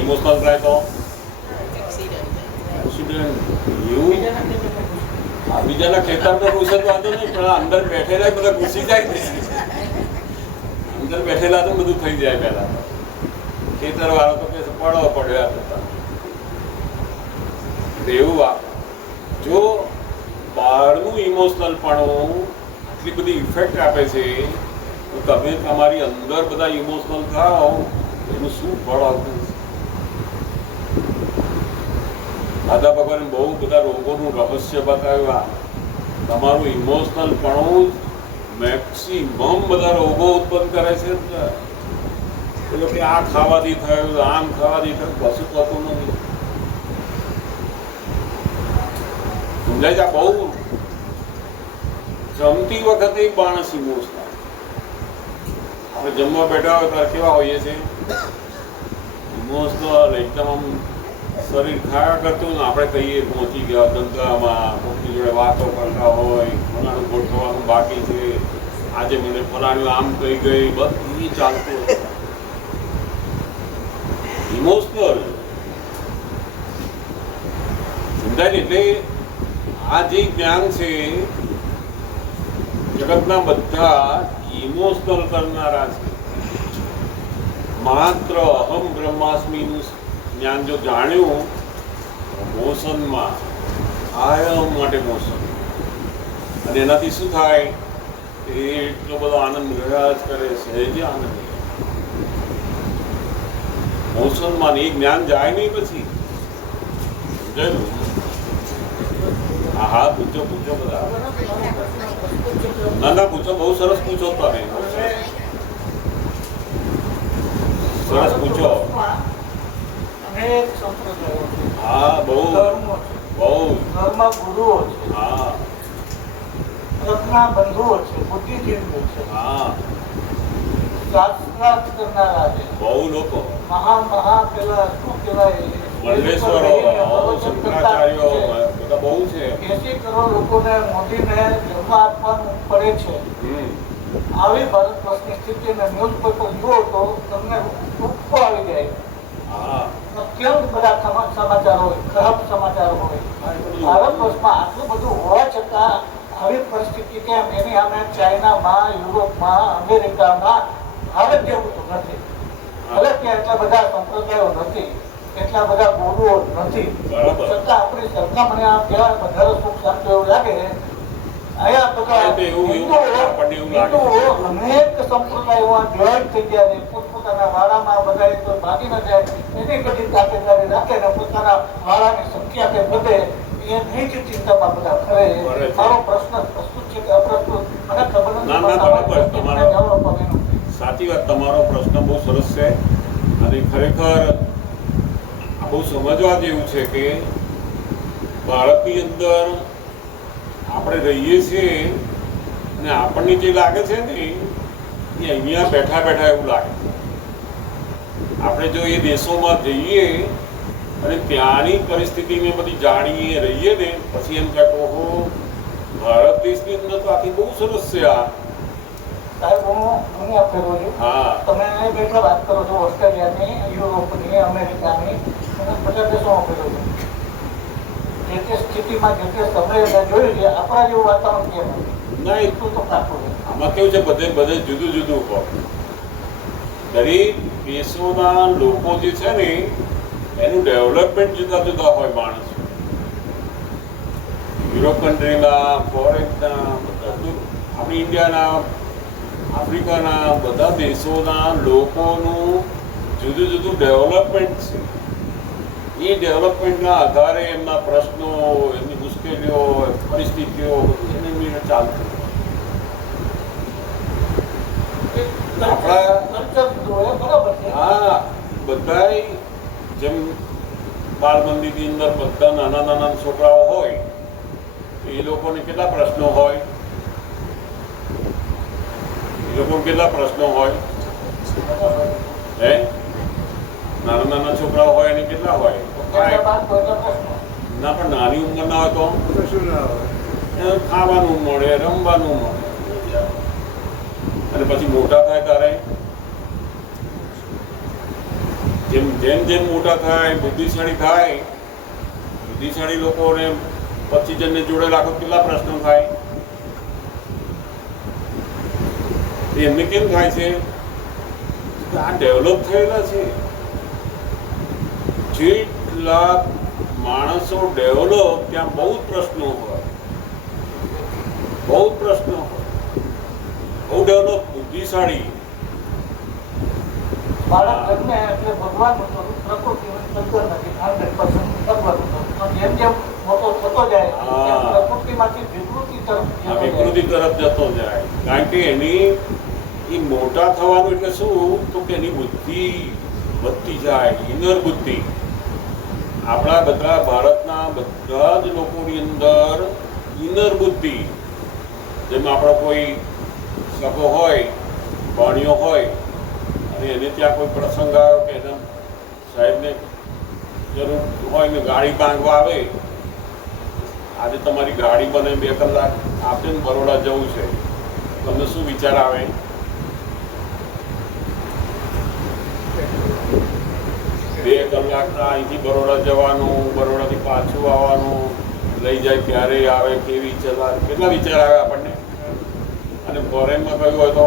ઇમોશનલ થાય તો એક્સિડન્ટ એવું. બીજાના ખેતરમાં ઘૂસે તો વાંધો નહીં, પણ અંદર બેઠેલા બધા ઘૂસી જાય ને. અંદર બેઠેલા તો બધું થઈ જાય પહેલા. ખેતરવાળો તો કે પડો પડ્યો થતા એવું જો બહારનું ઇમોશનલ પણ આટલી બધી ઇફેક્ટ આપે છે તો તમે તમારી અંદર બધા ઇમોશનલ થાઓ એનું શું ફળ આવતું દાદા ભગવાને બહુ બધા રોગોનું રહસ્ય બતાવ્યું તમારું ઇમોશનલ પણ મેક્સિમમ બધા રોગો ઉત્પન્ન કરે છે પેલો કે આ ખાવાથી થયું આમ ખાવાથી થયું કશું થતું નથી સમજાય છે બહુ જમતી વખતે માણસ ઇમોશનલ આપણે જમવા બેઠા હોય ત્યારે કેવા હોઈએ છીએ ઇમોશનલ એકદમ આમ શરીર ખાયા કરતું ને આપણે કહીએ પહોંચી ગયા ધંધામાં કોઈની જોડે વાતો કરતા હોય ફલાણું ગોઠવવાનું બાકી છે આજે મને ફલાણું આમ કહી ગઈ બધી ચાલતું ઇમોશનલ સમજાય ને એટલે આ જે જ્ઞાન છે જગતના બધા ઇમોશનલ કરનારા છે માત્ર અહમ બ્રહ્માસ્મીનું જ્ઞાન જો જાણ્યું મોશનમાં આયમ માટે મોશન અને એનાથી શું થાય એટલો બધો આનંદ રહ્યા જ કરે સહેજે આનંદ મોશનમાં એ જ્ઞાન જાય નહીં પછી સમજાયું હા પૂછો પૂછો બધા ના પૂછો બહુ સરસ પૂછો તમે સરસ પૂછો અનેક સંપ્રદાયો છે. હા બહુ ધર્મો છે. બહુ ધર્મ ગુરુઓ છે, હા રત્ના બંધુઓ છે, બુદ્ધિજીવીઓ છે, હા શાસ્ત્રાર્થ કરનારા છે, બહુ લોકો મહા પેલા શું કહેવાય મંડલેશ્વરો શંકરાચાર્યો બધા બહુ છે 80 કરોડ લોકોને મોદીને જન્મ આપવાનું પડે છે. આવી ભારત વર્ષની સ્થિતિને ન્યૂઝપેપર જુઓ તો તમને ઉપકો આવી જાય. હા કેમ બધા સમાચાર હોય, ખરાબ સમાચાર હોય. ભારત વર્ષમાં આટલું બધું હોવા છતાં આવી પરિસ્થિતિ કેમ? એની સામે ચાઇનામાં, યુરોપમાં, અમેરિકામાં ભારત જેવું તો નથી. ભલે ત્યાં એટલા બધા સંપ્રદાયો નથી, એટલા બધા ગુરુઓ નથી, છતાં આપણી સરખામણી આમ કહેવાય વધારે સુખ શાંતિ એવું લાગે. અહીંયા બધા હિન્દુઓ અનેક સંપ્રદાયોમાં ડિવાઈડ થઈ ગયા છે. પોતપોતાના વાળામાં બધા તો ભાગી ન જાય એની બધી તાકેદારી રાખે ને પોતાના વાળાની સંખ્યા કે વધે એની જ ચિંતામાં બધા ખરે. મારો પ્રશ્ન પ્રસ્તુત છે કે અપ્રસ્તુત મને ખબર નથી. સાચી વાત, તમારો પ્રશ્ન બહુ સરસ છે અને ખરેખર આ બહુ સમજવા જેવું છે કે ભારતની અંદર આપણે રહીએ છીએ અને આપણને જે લાગે છે ને એ અહીંયા બેઠા બેઠા એવું લાગે છે. આપણે જો એ દેશોમાં જઈએ અને ત્યાંની પરિસ્થિતિને બધી જાણીએ રહીએ ને પછી એમ કહે ઓહો ભારત દેશની અંદર તો આખી બહુ સરસ છે આ. સાહેબ હું દુનિયા ફેરવું છું. હા તમે અહીં બેઠા વાત કરો છો ઓસ્ટ્રેલિયાની, યુરોપની, અમેરિકાની અને બધા દેશોમાં ફેરવું છું. જે તે સ્થિતિમાં જે તે સમયે જોયું છે આપણા જેવું વાતાવરણ કેમ ના એટલું તો કાપવું છે. આમાં કેવું છે બધે જુદું જુદું હોય. દરેક દેશોના લોકો જે છે ને એનું ડેવલપમેન્ટ જુદા જુદા હોય માણસ. યુરોપ કન્ટ્રીના, ફોરેનના, આપણી ઇન્ડિયાના, આફ્રિકાના બધા દેશોના લોકોનું જુદું જુદું ડેવલપમેન્ટ છે. એ ડેવલપમેન્ટના આધારે એમના પ્રશ્નો, એમની મુશ્કેલીઓ, પરિસ્થિતિઓ એને મેળે ચાલતું. હા બધાય જેમ બાળ મંદિરની અંદર બધા નાના નાના છોકરાઓ હોય એ લોકોને કેટલા પ્રશ્નો હોય, એ લોકોને કેટલા પ્રશ્નો હોય હે? નાના નાના છોકરાઓ હોય એને કેટલા હોય? ના પણ નાની ઉંમરના હોય તો શું ના હોય? ખાવાનું મળે, રમવાનું મળે અને પછી મોટા થાય ત્યારે જેમ જેમ જેમ મોટા થાય બુદ્ધિશાળી લોકોને 25 જણને જોડે રાખો કેટલા પ્રશ્નો થાય? એમને કેમ થાય છે? આ ડેવલપ થયેલા છે જેટલા માણસો ડેવલપ ત્યાં બહુ જ પ્રશ્નો હોય, બહુ જ પ્રશ્નો હોય, બહુ ડેવલપ બુદ્ધિશાળી. બાળક જન્મે એટલે ભગવાનનું સ્વરૂપ પ્રકૃતિનું સંકર નથી, 100% ભગવાનનું સ્વરૂપ. પણ જેમ જેમ મોટો થતો જાય હા. એમ પ્રકૃતિમાંથી વિકૃતિ તરફ આ જતો વિકૃતિ જાય. તરફ જતો જાય. કારણ કે એની એ મોટા થવાનું એટલે શું, તો કે એની બુદ્ધિ વધતી જાય, ઇનર બુદ્ધિ. આપણા બધા ભારતના બધા જ લોકોની અંદર ઇનર બુદ્ધિ, જેમ આપણો કોઈ સગો હોય, ભાણિયો હોય અને એને ત્યાં કોઈ પ્રસંગ આવ્યો કે એના સાહેબને જરૂર હોય ને ગાડી બાંધવા આવે, આજે તમારી ગાડી બને 2 કલાક આપે ને બરોડા જવું છે, તમને શું વિચાર આવે? બે કલાક અહીંથી બરોડા જવાનું, બરોડાથી પાછું આવવાનું, લઈ જાય ક્યારે આવે, કેવી ચલાવે, કેટલા વિચાર આવે આપણને. અને ફોરેનમાં કહ્યું હોય તો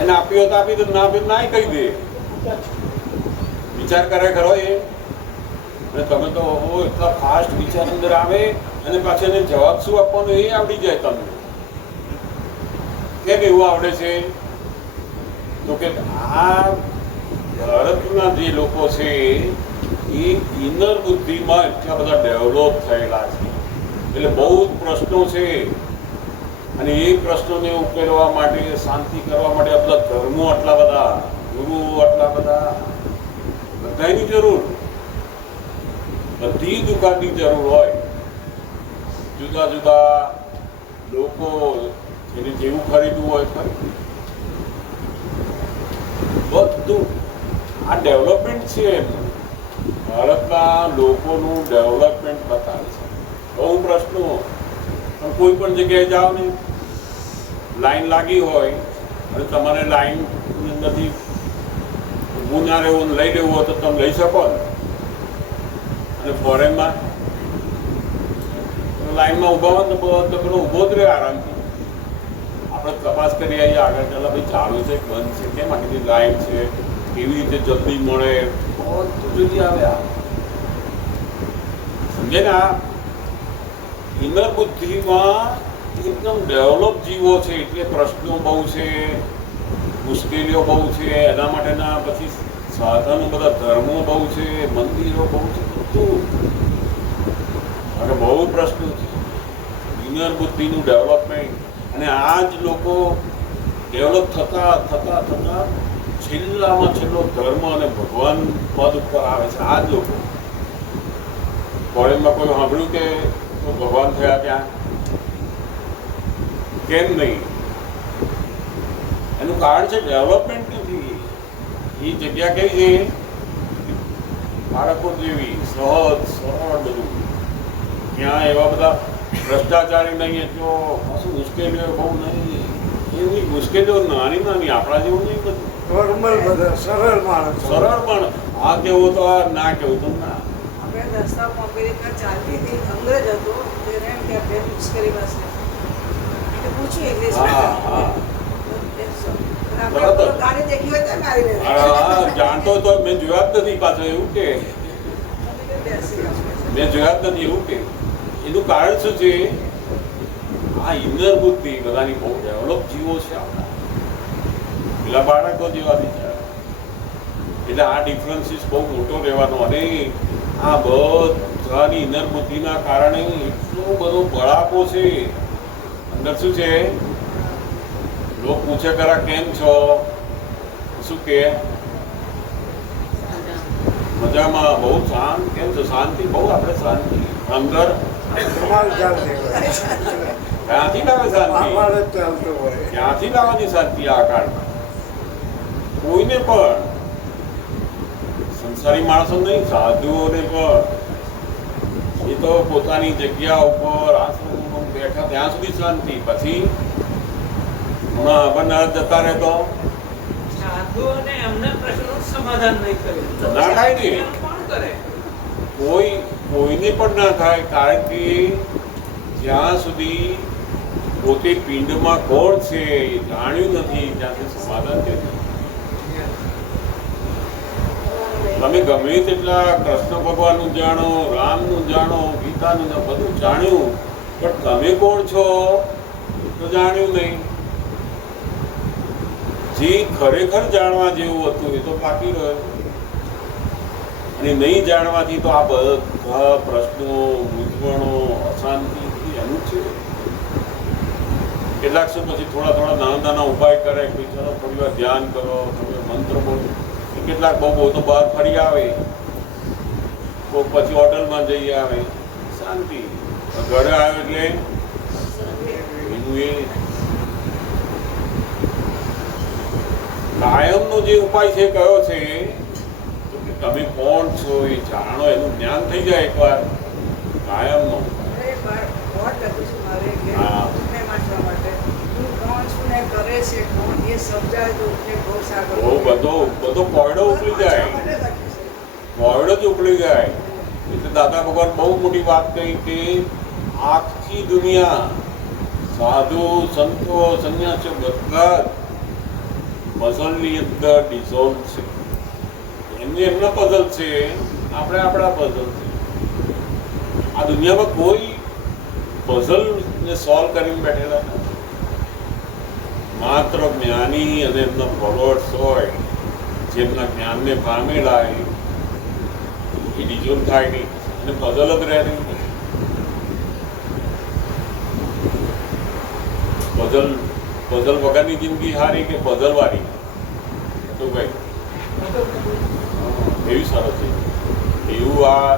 એને આપ્યું હોય તો આપી દે, ના આપ્યું ના કહી દે. વિચાર કરે ખરો એ? અને તમે તો એટલા ફાસ્ટ વિચાર અંદર આવે અને પાછળ એને જવાબ શું આપવાનો એ આવડી જાય તમને. કેમ એવું આવડે છે? તો કે આ ભારતના જે લોકો છે એ ઇનર બુદ્ધિમાં એટલા બધા ડેવલપ થયેલા છે, એટલે બહુ જ પ્રશ્નો છે. અને એ પ્રશ્નોને ઉકેલવા માટે, શાંતિ કરવા માટે આ બધા ધર્મો આટલા બધા, ગુરુઓ આટલા બધા, બધાની જરૂર, બધી દુકાનની જરૂર હોય. જુદા જુદા લોકો એને જેવું ખરીદવું હોય ખરીદ, બધું આ ડેવલપમેન્ટ છે એમનું. ભારતના લોકોનું ડેવલપમેન્ટ બતાવે છે. બહુ પ્રશ્નો, પણ કોઈ પણ જગ્યાએ જાઓ ને, લાઈન લાગી હોય અને તમારે લાઈનની અંદરથી ઊભું ના રહેવું, લઈ લેવું હોય તો તમે લઈ શકો ને. અને ફોરેનમાં લાઈનમાં ઊભા હોય તો પેલો ઊભો જ રહે આરામથી. આપણે તપાસ કરી આવીએ આગળ, ચાલો ભાઈ ચાલુ છે બંધ છે, કેમ આટલી લાઈન છે, કેવી રીતે જલ્દી મળે, બધું જલ્દી આવે. આ સમજે ને, આ ઇનર બુદ્ધિમાં એકદમ ડેવલપ જીવો છે, એટલે પ્રશ્નો બહુ છે, મુશ્કેલીઓ બહુ છે, એના માટેના પછી સાધનો બધા, ધર્મો બહુ છે, મંદિરો બહુ છે, બધું. અને બહુ પ્રશ્નો છે, ઇનર બુદ્ધિનું ડેવલપમેન્ટ. અને આ જ લોકો ડેવલપ થતા થતા થતા છેલ્લામાં છેલ્લો ધર્મ અને ભગવાન પદ ઉપર આવે છે. આ જ લોકો. ફોરેનમાં કોઈ સાંભળ્યું કે ભગવાન થયા ત્યાં? કેમ નહીં? એનું કારણ છે ડેવલપમેન્ટ નથી. એ જગ્યા કઈ છે? બાળકો જેવી સહજ સરળ બધું. ત્યાં એવા બધા ભ્રષ્ટાચારી નહીં, એટલો કશું મુશ્કેલીઓ બહુ નહીં. એવી મુશ્કેલીઓ નાની નાની, આપણા જેવું નહીં બધું. નોર્મલ બધા સરળ માણસ. સરળ પણ આ કેવું તો આ, ના કેવું તો ના. આપણે રસ્તામાં અમેરિકા ચાલતી હતી, અંગ્રેજ હતો, તેને એમ કે આપણે મુશ્કેલીમાં છે એટલે પૂછ્યું ઇંગ્લિશમાં. હા હા આપણે કોઈ ગાડી દેખી હોય તો મારી દે. હા, જાણતો તો મેં જોયા જ નથી પાછો. એવું કે મેં જોયા જ નથી. એવું કે એનું કારણ શું છે? આ ઇનર બુદ્ધિ બધાની બહુ ડેવલપ જીવો છે આપણા, પેલા બાળકો જેવા વિચાર. એટલે આ ડિફરન્સીસ બહુ મોટો રહેવાનો. અને આ બધાની ઇનર બુદ્ધિના કારણે એટલો બધો બળાપો છે અંદર. શું છે? લોકો પૂછે ખરા કેમ છો, શું કે મજામાં, બહુ શાંત. કેમ છો? શાંતિ બહુ. આપણે શાંતિ અંદર ધમાલ ચાલતી હોય. ક્યાંથી લાવે શાંતિ? ધમાલ જ ચાલતું હોય. ક્યાંથી લાવવાની શાંતિ આ કાળમાં? કોઈને પણ, સંસારી માણસો નહીં, સાધુઓને પણ. એ તો પોતાની જગ્યા ઉપર આશ્રમમાં બેઠા ત્યાં સુધી શાંતિ. પછી હમણાં અભરનાથ જતા રહે તો સાધુઓને એમના પ્રશ્નોનું સમાધાન નહીં કરે. ના થાય ને. કોણ કરે? કોઈને પણ ના થાય. કારણ કે જ્યાં સુધી પોતે પિંડમાં કોણ છે એ જાણ્યું નથી, ત્યાંથી સમાધાન નથી. તમે ગમે તેટલા કૃષ્ણ ભગવાનનું જાણો, રામનું જાણો, ગીતાનું જાણો, બધું જાણ્યું, પણ તમે કોણ છો તો જાણ્યું નહીં. જે ખરેખર જાણવા જેવું હતું એ તો બાકી રહ્યું, અને નહીં જાણવાથી તો આ બધા પ્રશ્નો, મૂંઝવણો, અશાંતિ એનું જ છે. કેટલાક શું પછી થોડા નાના ઉપાય કરે કે ચલો થોડી વાર ધ્યાન કરો, તમે મંત્ર બોલો. કેટલાક બહુ તો બહાર ફરી આવે, તો પછી હોટલમાં જઈ આવે, શાંતિ. ઘરે આવે એટલે એનું એ કાયમનો જે ઉપાય છે કયો છે તો કે તમે કોણ છો એ જાણો, એનું જ્ઞાન થઈ જાય એકવાર. કાયમનો અરે બહુ લખું છું મારે કે હા. ઉઠને વાંચવા માટે હું કોણ છું ને કરે છે કોણ એ સમજાય તો ઉઠને બહુ સાગર બહુ બધો કોયડો ઉકળી જાય, કોયડો જ ઉકળી જાય. એટલે દાદા ભગવાન બહુ મોટી વાત કહી કે આખી દુનિયા, સાધુ, સંતો, સંન્યાસીઓ બધા પઝલની અંદર ડિઝોલ્વ છે. એમના પઝલ છે, આપણે આપણા પઝલ છે. આ દુનિયામાં કોઈ પઝલને સોલ્વ કરીને બેઠેલા નથી. માત્ર જ્ઞાની અને એમના ફોલોઅર્સ હોય, જેમના જ્ઞાનને પામેલા એ ડિઝોલ્વ થાય નહીં અને પઝલ જ રહે નહીં. પઝલ વગરની જિંદગી હારી કે પઝલવાળી તો ભાઈ એવી સરસ છે. એવું આ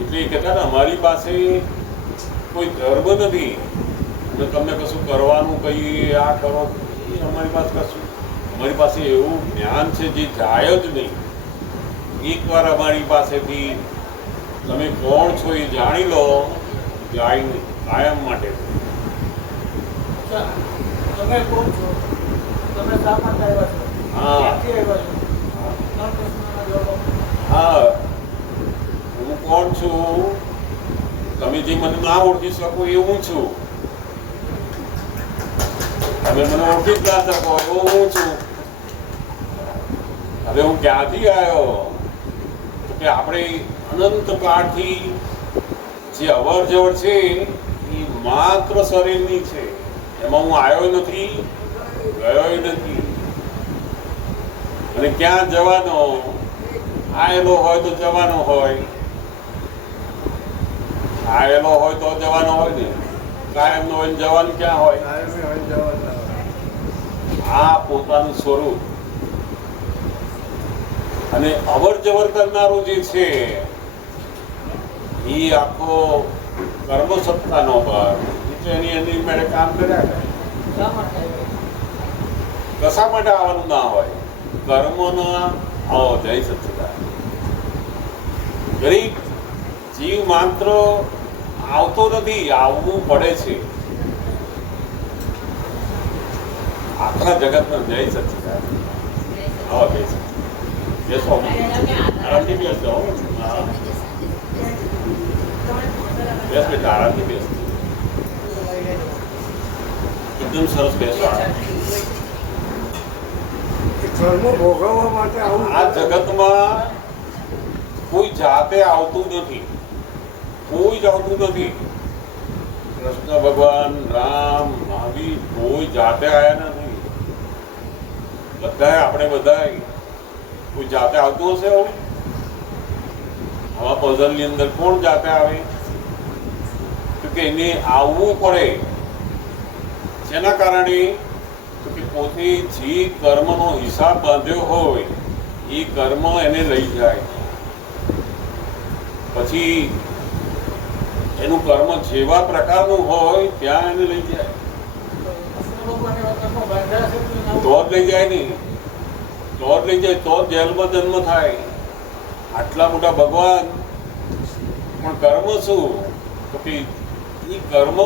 એટલે એ કહેતા ને અમારી પાસે કોઈ ધર્મ નથી અને તમને કશું કરવાનું કહીએ આ કરો, એ અમારી પાસે કશું. અમારી પાસે એવું જ્ઞાન છે જે જાય જ નહીં. એકવાર અમારી પાસેથી તમે કોણ છો એ જાણી લો, જાય નહીં કાયમ માટે. તમે કોણ છો, તમે શા માટે આવ્યા છો, હા. ક્યાંથી આવ્યા છો, ત્રણ પ્રશ્નોના જવાબ. હા, હું કોણ છું, તમે જે મને ના ઓળખી શકો એ હું છું. તમે મને ઓળખી જ ના શકો એવું હું છું. હવે હું ક્યાંથી આવ્યો તો કે આપણે અનંત કાળથી જે અવર જવર છે એ માત્ર શરીરની છે. એમાં હું આવ્યો નથી, ગયો નથી. અને ક્યાં જવાનો, આવેલો હોય તો જવાનો હોય, આવેલો હોય તો જવાનો હોય ને. કાયમનો હોય ને જવાનું ક્યાં હોય? કાયમી હોય જવાના હોય. આ પોતાનું સ્વરૂપ. અને અવર જવર કરનારું જે છે એ આખો કર્મ સત્તાનો ભાગ એટલે એની મેળે કામ કર્યા કરે. શા માટે આવ્યા? કશા માટે આવવાનું ના હોય, કર્મના આવો જય સચ્ચિદાનંદ. ગરીબ જીવ માત્ર આવતો નથી, આવવું પડે છે. આખા જગતમાં જય સચ્ચિદાનંદ. આવો જય સચ્ચિદાનંદ. બેસો આરામથી બેસજો. હા. બેસ બેટા, આરામથી બેસ. એકદમ સરસ બેસો. એ કર્મ ભોગવવા માટે આવું આ જગતમાં કોઈ જાતે આવતું નથી, કોઈ જ આવતું નથી. કૃષ્ણ ભગવાન, રામ, મહાવીર કોઈ જાતે આવ્યા નથી. બધાએ આપણે બધાએ કોઈ જાતે આવતું હશે? આવું આવા પઝલની અંદર કોણ જાતે આવે? તો કે એને આવવું પડે. જેના કારણે તો કે પોતે જે કર્મનો હિસાબ બાંધ્યો હોય એ કર્મ એને લઈ જાય. પછી એનું કર્મ જેવા પ્રકારનું હોય ત્યાં એને લઈ જાય. કૃષ્ણ ભગવાન એવા કર્મો બાંધ્યા છે તો એના તો જ લઈ જાય નહીં, તો જ લઈ જાય, તો જ જેલમાં જન્મ થાય. આટલા મોટા ભગવાન પણ કર્મ શું? તો કે એ કર્મ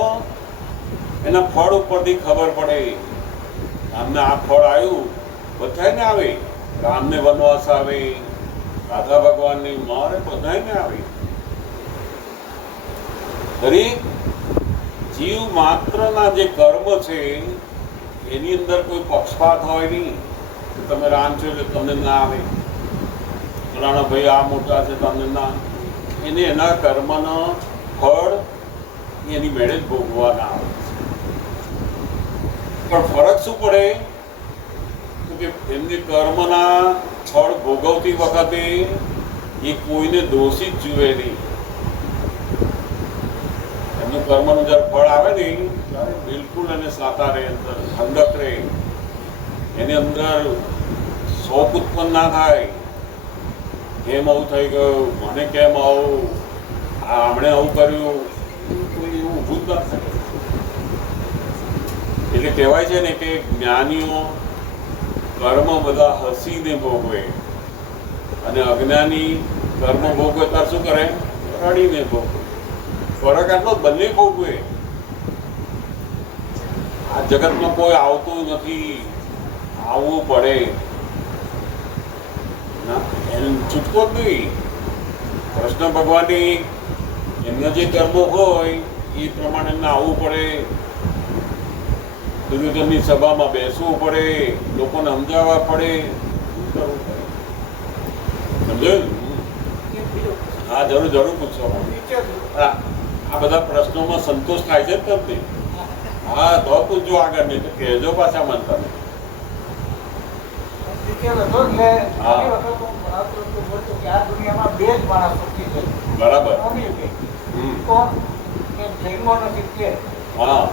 એના ફળ ઉપરથી ખબર પડે. રામને આ ફળ આવ્યું, બધાને આવે. રામને વનવાસ આવે, રાધા ભગવાનની મારે બધાને આવે. દરેક જીવ માત્રના જે કર્મ છે એની અંદર કોઈ પક્ષપાત હોય નહીં. તમે રામ છો એટલે તમને ના આવે, ફલાણા ભાઈ આ મોટા છે તમને ના, એને એના કર્મનો ફળ એની મેળે જ ભોગવાના આવે છે. પણ ફરક શું પડે તો કે એમની કર્મના ફળ ભોગવતી વખતે એ કોઈને દોષિત જુએ નહીં. એમનું કર્મનું જ્યારે ફળ આવે ને ત્યારે બિલકુલ એને સાતા રહે, અંદર ઠંડક રહે, એની અંદર શોક ઉત્પન્ન ના થાય. કેમ આવું થઈ ગયું, મને કેમ આવું, આમણે આવું કર્યું, કોઈ એવું ઊભું જ ના થાય. એટલે કહેવાય છે ને કે જ્ઞાનીઓ કર્મ બધા હસીને ભોગવે અને અજ્ઞાની કર્મ ભોગવે ત્યારે શું કરે? રડીને ભોગવે. ફરક આટલો જ, બંને ભોગવે. આ જગતમાં કોઈ આવતું નથી, આવવું પડે ના, એને છૂટકો જ નહીં. કૃષ્ણ ભગવાનની એમના જે કર્મો હોય એ પ્રમાણે એમને આવવું પડે, દુર્યોધનની સભામાં બેસવું પડે, લોકોને સમજાવવા પડે, શું કરવું પડે? સમજાયું? હા, જરૂર જરૂર પૂછો. આ બધા પ્રશ્નોમાં સંતોષ થાય છે જ તમને? હા, તો પૂછજો આગળ, નહીં તો કહેજો પાછા મન તમે. બરાબર. હા,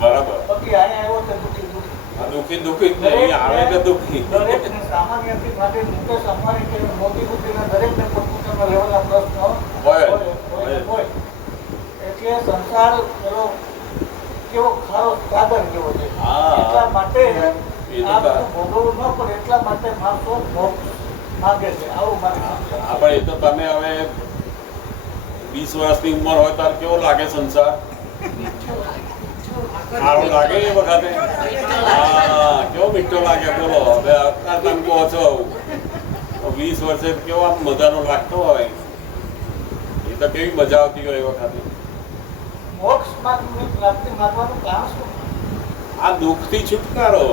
બરાબર. દુઃખી દુઃખી જ નહીં, આવે કે દુઃખી. હોય. એટલે સંસાર એનો કેવો ખારો સાગર જેવો છે. હા. એટલા માટે એ તો આ બધું ભોગવવું ન પડે એટલા માટે માણસો મોક્ષ માંગે છે. આવું મારે સમજાય. હા, પણ એ તો તમે હવે 20 વર્ષની ઉંમર હોય ત્યારે કેવો લાગે સંસાર? સારું લાગે એ વખતે? હા, કેવો મીઠો લાગે બોલો. હવે અત્યારે તમે કહો છો 20 વર્ષે કેવો આમ મજાનો લાગતો હોય, એ તો કેવી મજા આવતી હોય એ વખતે. મોક્ષ માર્ગની પ્રાપ્તિ માગવાનું કારણ શું? આ દુઃખથી છુટકારો.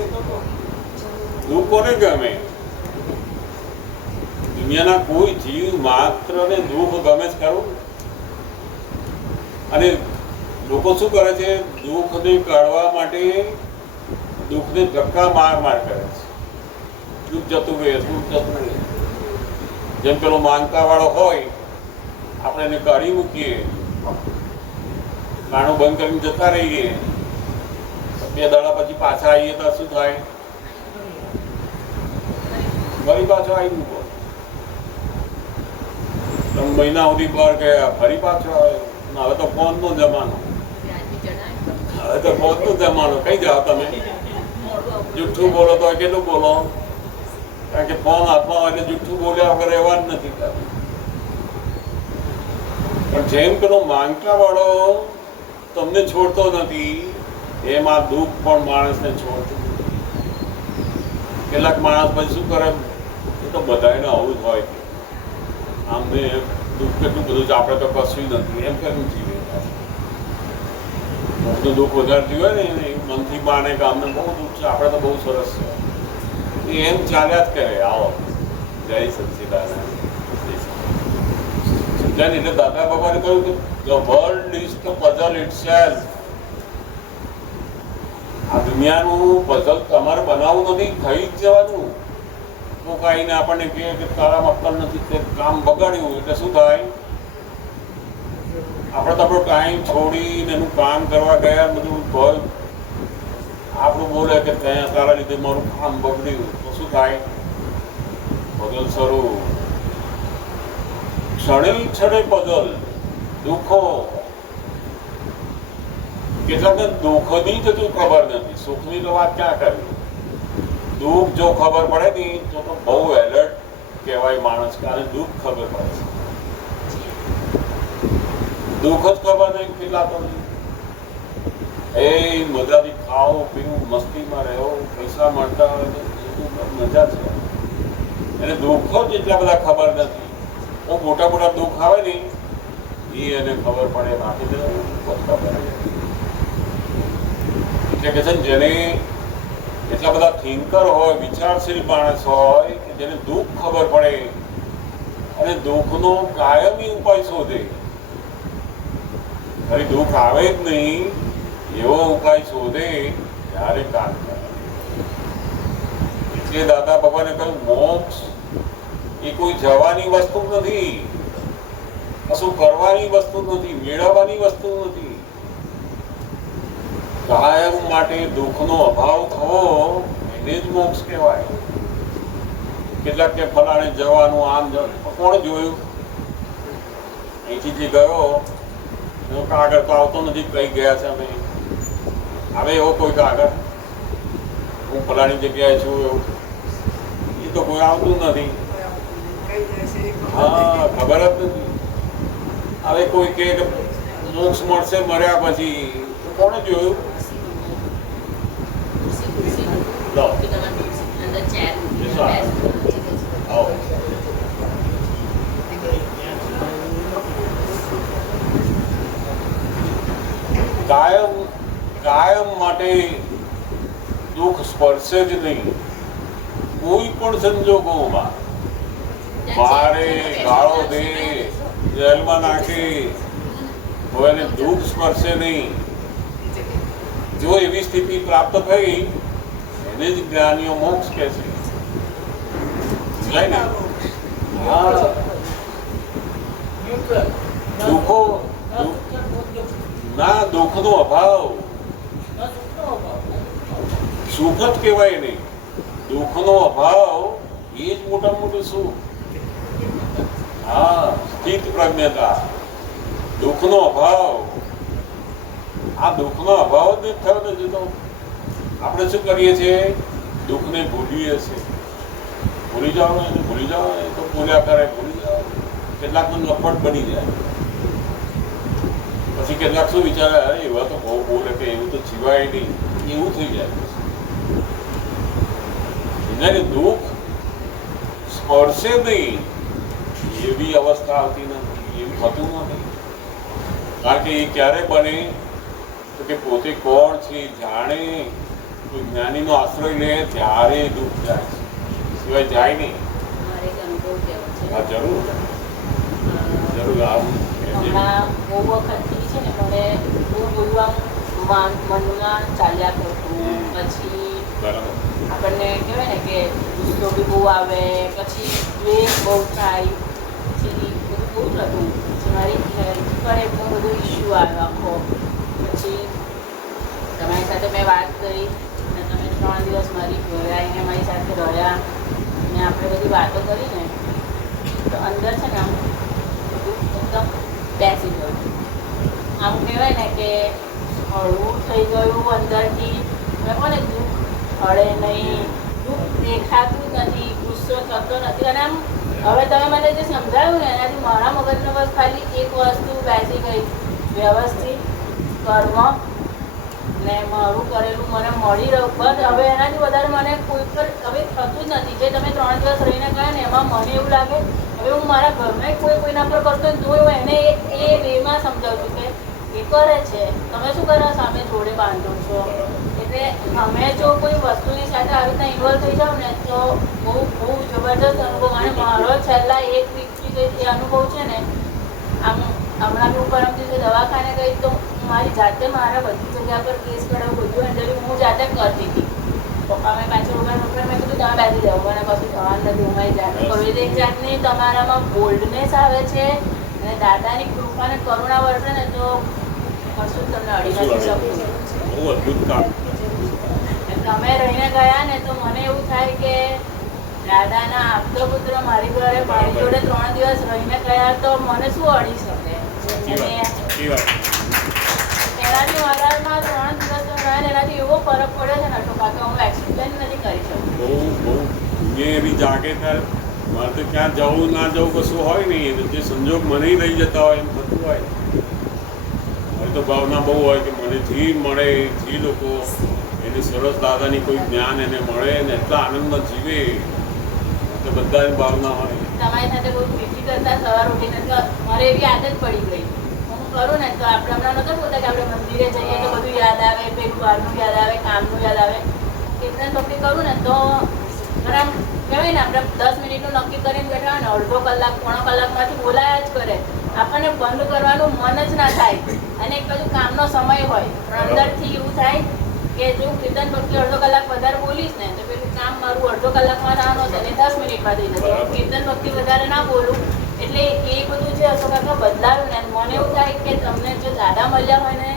એ તો દુઃખ કોને ગમે? દુનિયાના કોઈ જીવ માત્રને દુઃખ ગમે જ ખરું? અને લોકો શું કરે છે? દુઃખને કાઢવા માટે દુઃખને ધક્કા માર માર કરે છે. દુઃખ જતું રહે, દુઃખ જતું રહે. જેમ પેલો માંગતા વાળો હોય, આપણે એને કાઢી મૂકીએ, કાણું બંધ કરીને જતા રહીએ, 2 દાડા પછી પાછા આવીએ તો શું થાય? ફરી પાછો આવી મૂકો. 3 મહિના સુધી બહાર ગયા, ફરી પાછો આવ્યો. હવે તો ફોનનો જમાનો, હવે તો ફોનનો જમાનો. કઈ જાઓ તમે? જુઠ્ઠું બોલો તો કેટલું બોલો? કારણ કે ફોન હાથમાં હોય એટલે જુઠ્ઠું બોલ્યા વગર રહેવા જ નથી. પણ જેમ પેલો માંગતા વાળો તમને છોડતો નથી, એમ આ દુઃખ પણ માણસને છોડતું નથી. કેટલાક માણસ પછી શું કરે? એ તો બધાને આવું જ હોય. આમને દુઃખ કેટલું બધું છે, આપણે તો કશું નથી એમ કરીને જીવે. મોટું દુઃખ વધારતી હોય ને એને મનથી માને કે અમને બહુ દુઃખ છે, આપણે તો બહુ સરસ છે. એ એમ ચાલ્યા જ કરે. આવો, જય સચ્ચિદાનંદ. એટલે દાદા બાબાને કહ્યું કે the world is the puzzle itself. આ દુનિયાનું પઝલ તમારે બનાવવું નથી, થઈ જ જવાનું. કોક આવીને આપણને કહે કે તારામાં અક્કલ નથી, તે કામ બગાડ્યું એટલે શું થાય? આપણે તો આપણો ટાઈમ છોડીને એનું કામ કરવા ગયા, બધું ભય આપણું બોલે કે ત્યાં તારા લીધે મારું કામ બગડ્યું, તો શું થાય? પઝલ શરૂ. ક્ષણે ક્ષણે પઝલ, દુઃખો. કેટલાકને દુઃખની જ તું ખબર નથી, સુખની તો વાત ક્યાં કરવી? દુઃખ જો ખબર પડે ને તો બહુ એલર્ટ કહેવાય માણસ. કારણ દુઃખ ખબર પડે છે, દુઃખ જ ખબર નહીં કેટલા તો એ મજાથી ખાઓ પીવું, મસ્તીમાં રહો, પૈસા મળતા હોય મજા છે. એને દુઃખો જ એટલા બધા ખબર નથી. બહુ મોટા મોટા દુઃખ આવે ને એ એને ખબર પડે, બાકી તો ખબર એટલે કે છે ને જેને એટલા બધા થિંકર હોય, વિચારશીલ માણસ હોય કે જેને દુઃખ ખબર પડે અને દુઃખનો કાયમી ઉપાય શોધે. ખાલી દુઃખ આવે જ નહીં એવો ઉપાય શોધે ત્યારે કામ કરે. એટલે દાદા બાબાને કહ્યું મોક્ષ એ કોઈ જવાની વસ્તુ નથી, કશું કરવાની વસ્તુ નથી, મેળવવાની વસ્તુ નથી. કાયમ માટે દુઃખનો અભાવ થવો એને જ મોક્ષ કહેવાય. કેટલાક કે ફલાણે જવાનું આમ કોણ જોયું? અહીંથી જે ગયો એનો કાગળ તો આવતો નથી, કઈ ગયા છે અમે, આવે એવો કોઈ કાગળ હું ફલાણી જગ્યાએ છું એવું એ તો કોઈ આવતું નથી. કઈ જાય છે એ ખબર હા, ખબર જ નથી. હવે કોઈ કે મોક્ષ મળશે મર્યા પછી, તો કોણે જોયું? લો. આવો. કાયમ માટે દુઃખ સ્પર્શે જ નહીં કોઈ પણ સંજોગોમાં. મારે ગાળો દે, જેલમાં નાખે તો એને દુઃખ સ્પર્શે નહીં. જો એવી સ્થિતિ પ્રાપ્ત થઈ એને જ જ્ઞાનીઓ મોક્ષ કહે છે. સમજાય ને? હા. દુઃખો ના, દુઃખનો અભાવ સુખ જ કહેવાય નહીં. દુઃખનો અભાવ એ જ મોટામાં મોટું સુખ. હા, સ્થિત પ્રજ્ઞતા. દુઃખનો અભાવ, આ દુઃખનો અભાવ જ નથી થયો નથી તો આપણે શું કરીએ છીએ? દુઃખને ભૂલીએ છીએ. ભૂલી જાઓ ને ભૂલી જાઓ ને તો ભૂલ્યા કરે, ભૂલી જાઓ. કેટલાકનો નફટ બની જાય. પછી કેટલાક શું વિચારે, અરે એવા તો બહુ બોલે કે એવું તો જીવાય નહીં, એવું થઈ જાય. એને દુઃખ સ્પર્શે નહીં એવી અવસ્થા આવતી નથી, એવું થતું નથી. કારણ કે એ ક્યારે બને તો કે પોતે કોણ છે જાણે, કોઈ જ્ઞાનીનો આશ્રય લે ત્યારે દુઃખ જાય છે, સિવાય જાય નહીં. હા, જરૂર જરૂર. આવું બહુ વખતથી છે ને મને બહુ બોલવા મનમાં ચાલ્યા કરતું. પછી બરાબર. આપણને કહેવાય ને કે ગુસ્સો બી બહુ આવે, પછી દ્વેષ બહુ થાય, પછી બધું બહુ થતું. પછી મારી હેલ્થ પર એટલો બધો ઇસ્યુ આવ્યો આખો. પછી તમારી સાથે મેં વાત કરી અને તમે 3 દિવસ મારી ઘરે આવીને મારી સાથે રહ્યા અને આપણે બધી વાતો કરી ને તો અંદર છે ને આમ બધું એકદમ બેસી ગયું. આમ કહેવાય ને કે હળવું થઈ ગયું અંદરથી. મેં કોને દુઃખ હળે નહીં, દુઃખ દેખાતું નથી, ગુસ્સો થતો નથી. અને આમ હવે તમે મને જે સમજાવ્યું ને એનાથી મારા મગજમાં બસ ખાલી એક વસ્તુ બેસી ગઈ, વ્યવસ્થિત કર્મ ને મારું કરેલું મને મળી રહ્યું. બસ હવે એનાથી વધારે મને કોઈ પર હવે થતું જ નથી. જે તમે 3 દિવસ રહીને ગયા ને એમાં મને એવું લાગે હવે હું મારા ઘરમાં કોઈના પર કરતો હોય તો હું એને એ વેમાં સમજાવું છું કે એ કરે છે, તમે શું કરો સામે જોડે બાંધો છો. એટલે અમે જો કોઈ વસ્તુની સાથે આવી રીતના ઇન્વોલ્વ થઈ જાવ ને તો બહુ બહુ જબરદસ્ત અનુભવ. અને મારો છેલ્લા 1 વીકથી જે એ અનુભવ છે ને, આમ હમણાં બી હું પરમ દિવસે દવાખાને ગઈ તો મારી જાતે મારા બધી જગ્યા પર કેસ કઢાવું બધું હેન્ડલ હું જાતે કરતી હતી. પપ્પા મેં પાછળ મેં કીધું તમે બેસી જાઓ, મને કશું થવાનું નથી, હું મારી જાતે કરું. એટલે એક જાતની તમારામાં બોલ્ડનેસ આવે છે અને દાદાની કૃપા અને કરુણા વર્તે ને તો કશું તમને અડી નથી શકતું. બહુ અદભુત કામ. તમે રહીને ગયા ને તો મને એવું થાય કે દાદાના આપતો પુત્ર મારી ઘરે મારી જોડે 3 દિવસ રહીને ગયા તો મને શું અડી શકે. અને એનાથી મારામાં 3 દિવસ રહ્યા ને એનાથી એવો ફરક પડ્યો છે ને અટોકા કે હું એક્સપ્લેન નથી કરી શકતી. બહુ બહુ મેં એવી જાગે ત્યારે મારે તો ક્યાં જવું ના જવું કશું હોય નહીં. જે સંજોગ મને લઈ જતા હોય એમ થતું હોય. હવે તો ભાવના બહુ હોય કે મને જી મળે, જી લોકો એને સરસ દાદાની કોઈ જ્ઞાન એને મળે ને એટલા આનંદમાં જીવે તો બધાની ભાવના હોય. તમારી સાથે બહુ પીઠી કરતા સવાર ઉઠીને તો મારે એવી આદત પડી ગઈ. હું કરું ને તો આપણે હમણાં નહોતા બોલતા કે આપણે મંદિરે જઈએ તો બધું યાદ આવે, પેલું બહારનું યાદ આવે, કામનું યાદ આવે. કીર્તન ભક્તિ કરું ને તો ઘણા કહેવાય ને આપણે 10 મિનિટનું નક્કી કરીને બેઠા હોય ને અડધો કલાક પોણો કલાકમાંથી બોલાયા જ કરે, આપણને બંધ કરવાનું મન જ ના થાય. અને એક બાજુ કામનો સમય હોય પણ અંદરથી એવું થાય કે જો કીર્તન ભક્તિ અડધો કલાક વધારે બોલીશ ને તો પેલું કામ મારું અડધો કલાકમાં થવાનું છે ને 10 મિનિટમાં થઈ જશે. કીર્તન ભક્તિ વધારે ના બોલું એટલે એ બધું જે અશોક કાકા બદલાવ્યું ને મને એવું થાય કે તમને જો દાદા મળ્યા હોય ને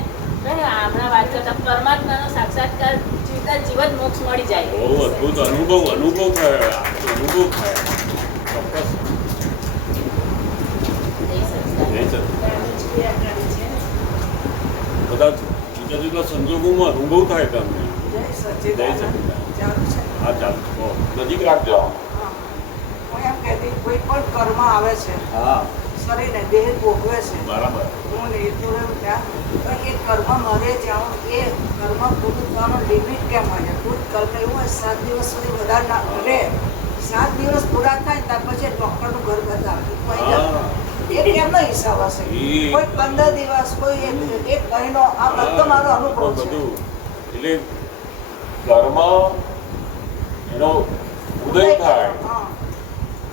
હમણાં વાત કરતા પરમાત્માનો સાક્ષાત્કાર જીવતા જીવન મોક્ષ મળી જાય. બહુ અદભુત અનુભવ થાય, અનુભવ થાય ચોક્કસ. જય સચિદાનંદ. બધા જુદા જુદા સંજોગોમાં અનુભવ થાય તમને. જય જય સચ્ચિદાનંદ. સચિદાનંદ. ચાલુ છે. હા ચાલુ છે. નજીક રાખજો. હા. હું એમ કહેતી કોઈ પણ કર્મ આવે છે હા શરીરને દેહ ભોગવે છે, બરાબર. હું લેતું રહ્યું ત્યાં પણ એ કર્મ મરે જાઉં એ કર્મ પૂરું થવાનું લિમિટ કેમ હોય? ભૂતકલ્પ એવું હોય 7 દિવસ સુધી વધારે ના રહે, 7 દિવસ પૂરા થાય ત્યાર પછી ડૉક્ટરનું ઘર બતાવે હા. એ કેમનો હિસાબ હશે? કોઈ 15 દિવસ, કોઈ એક મહિનો, આ બધો મારો અનુભવ છે. બધું એટલે કર્મ એનો ઉદય થાય. હા.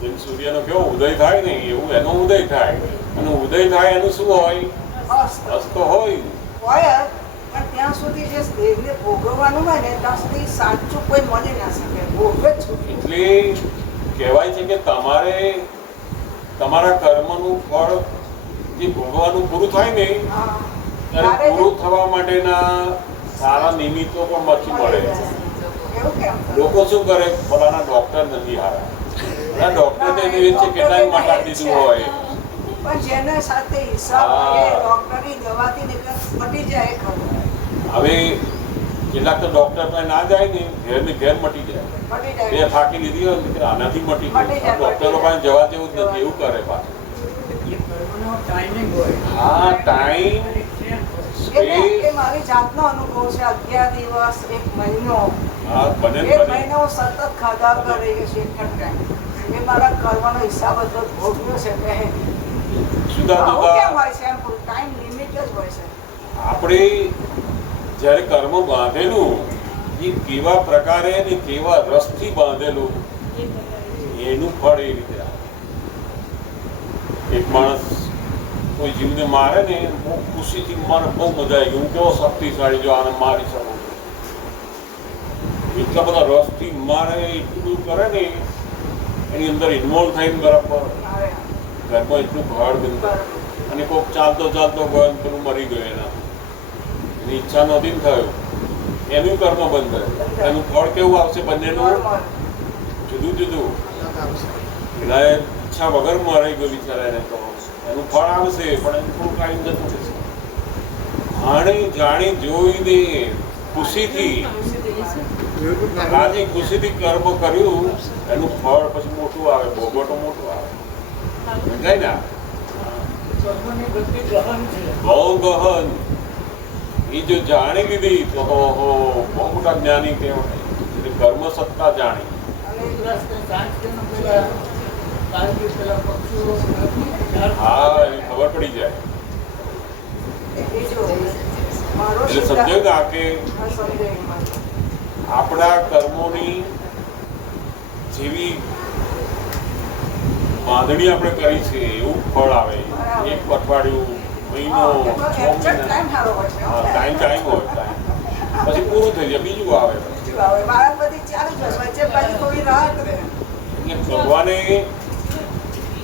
જેમ સૂર્યનો કેવો ઉદય થાય ને એવું એનો ઉદય થાય. અને ઉદય થાય એનું શું હોય? અસ્ત અસ્ત હોય. હોય જ, પણ ત્યાં સુધી જે દેહને ભોગવવાનું હોય ને ત્યાં સુધી સાચું કોઈ મળી ના શકે, ભોગવે જ છૂટે. એટલે કહેવાય છે કે તમારે તમારા કર્મનું ફળ જે ભોગવાનું પૂરું થાય ને હા. ત્યારે પૂરું થવા માટેના સારા નિમિત્તો પણ મચી પડે. એવું કેમ? લોકો શું કરે, ફલાણા ડોક્ટર નથી હારા, પેલા ડોક્ટરને એની વચ્ચે કેટલાય મટાડી દીધું હોય. પણ જેને સાથે હિસાબ હોય એ ડોક્ટરની દવાથી મટી જાય એ ખરું. હવે કેટલાક તો ડોક્ટર પાસે ના જાય ને ઘેર ને ઘેર મટી જાય. મટી બે જાય. થાકી લીધી હોય ને કે આનાથી મટી મટી જાય, જાય, ડોક્ટરો પાસે જવા જેવું જ નથી. એવું કરે પાછું. હા ટાઈમ એટલે એ મારી જાતનો અનુભવ છે. 11 દિવસ, 1 મહિનો, હા બને 1 મહિનો હું સતત ખાધા કરે છે એક જ ટાઈમ. એ મારા કર્મનો હિસાબ બધો ભોગવ્યો છે મેં. જુદા આવું કેમ જુદા હોય છે? એમ ટાઈમ લિમિટ જ હોય છે. આપણે જ્યારે કર્મ બાંધેલું એ કેવા પ્રકારે ને કેવા રસથી બાંધેલું એનું ફળ એ રીતે આવે. એક માણસ કોઈ જીવને મારે ને બહુ ખુશીથી મને બહુ મજા આવી ગઈ, હું કેવો શક્તિશાળી જો આને મારી શકું છું. એટલા બધા રસથી મારે એટલું બધું કરે ને એની અંદર ઇન્વોલ્વ થઈને બરાબર આવે. ઘરમાં એટલું ઘર બનતું. બરાબર. અને કોઈક ચાલતો ચાલતો ગયો ને પેલું મરી ગયો એના એની ઈચ્છા નહોતી ને થયું એનું કર્મ બંધ થયું. એનું ફળ કેવું આવશે? બંનેનું જુદું જુદું. પેલા ઈચ્છા વગર મરાઈ ગયો બિચારા એને તો એનું ફળ આવશે પણ એનું થોડું ટાઈમ જતું રહેશે. જાણી જોઈને ખુશીથી રાજી ખુશીથી કર્મ કર્યું એનું ફળ પછી મોટું આવે, ભોગવટો મોટું આવે. સમજાય ને? બહુ ગહન. એ જો જાણી લીધી તો ઓહો બહુ મોટા જ્ઞાની કહેવાય. એટલે કર્મ સત્તા જાણી. હા એ ખબર પડી જાય. એટલે સમજાયું ને આ કે આપણા કર્મોની જેવી બાંધણી આપણે કરી છે એવું ફળ આવે. એક અઠવાડિયું, મહિનો, 6 મહિના. હા ટાઈમ હોય ટાઈમ પછી પૂરું થઈ જાય, બીજું આવે. એટલે ભગવાને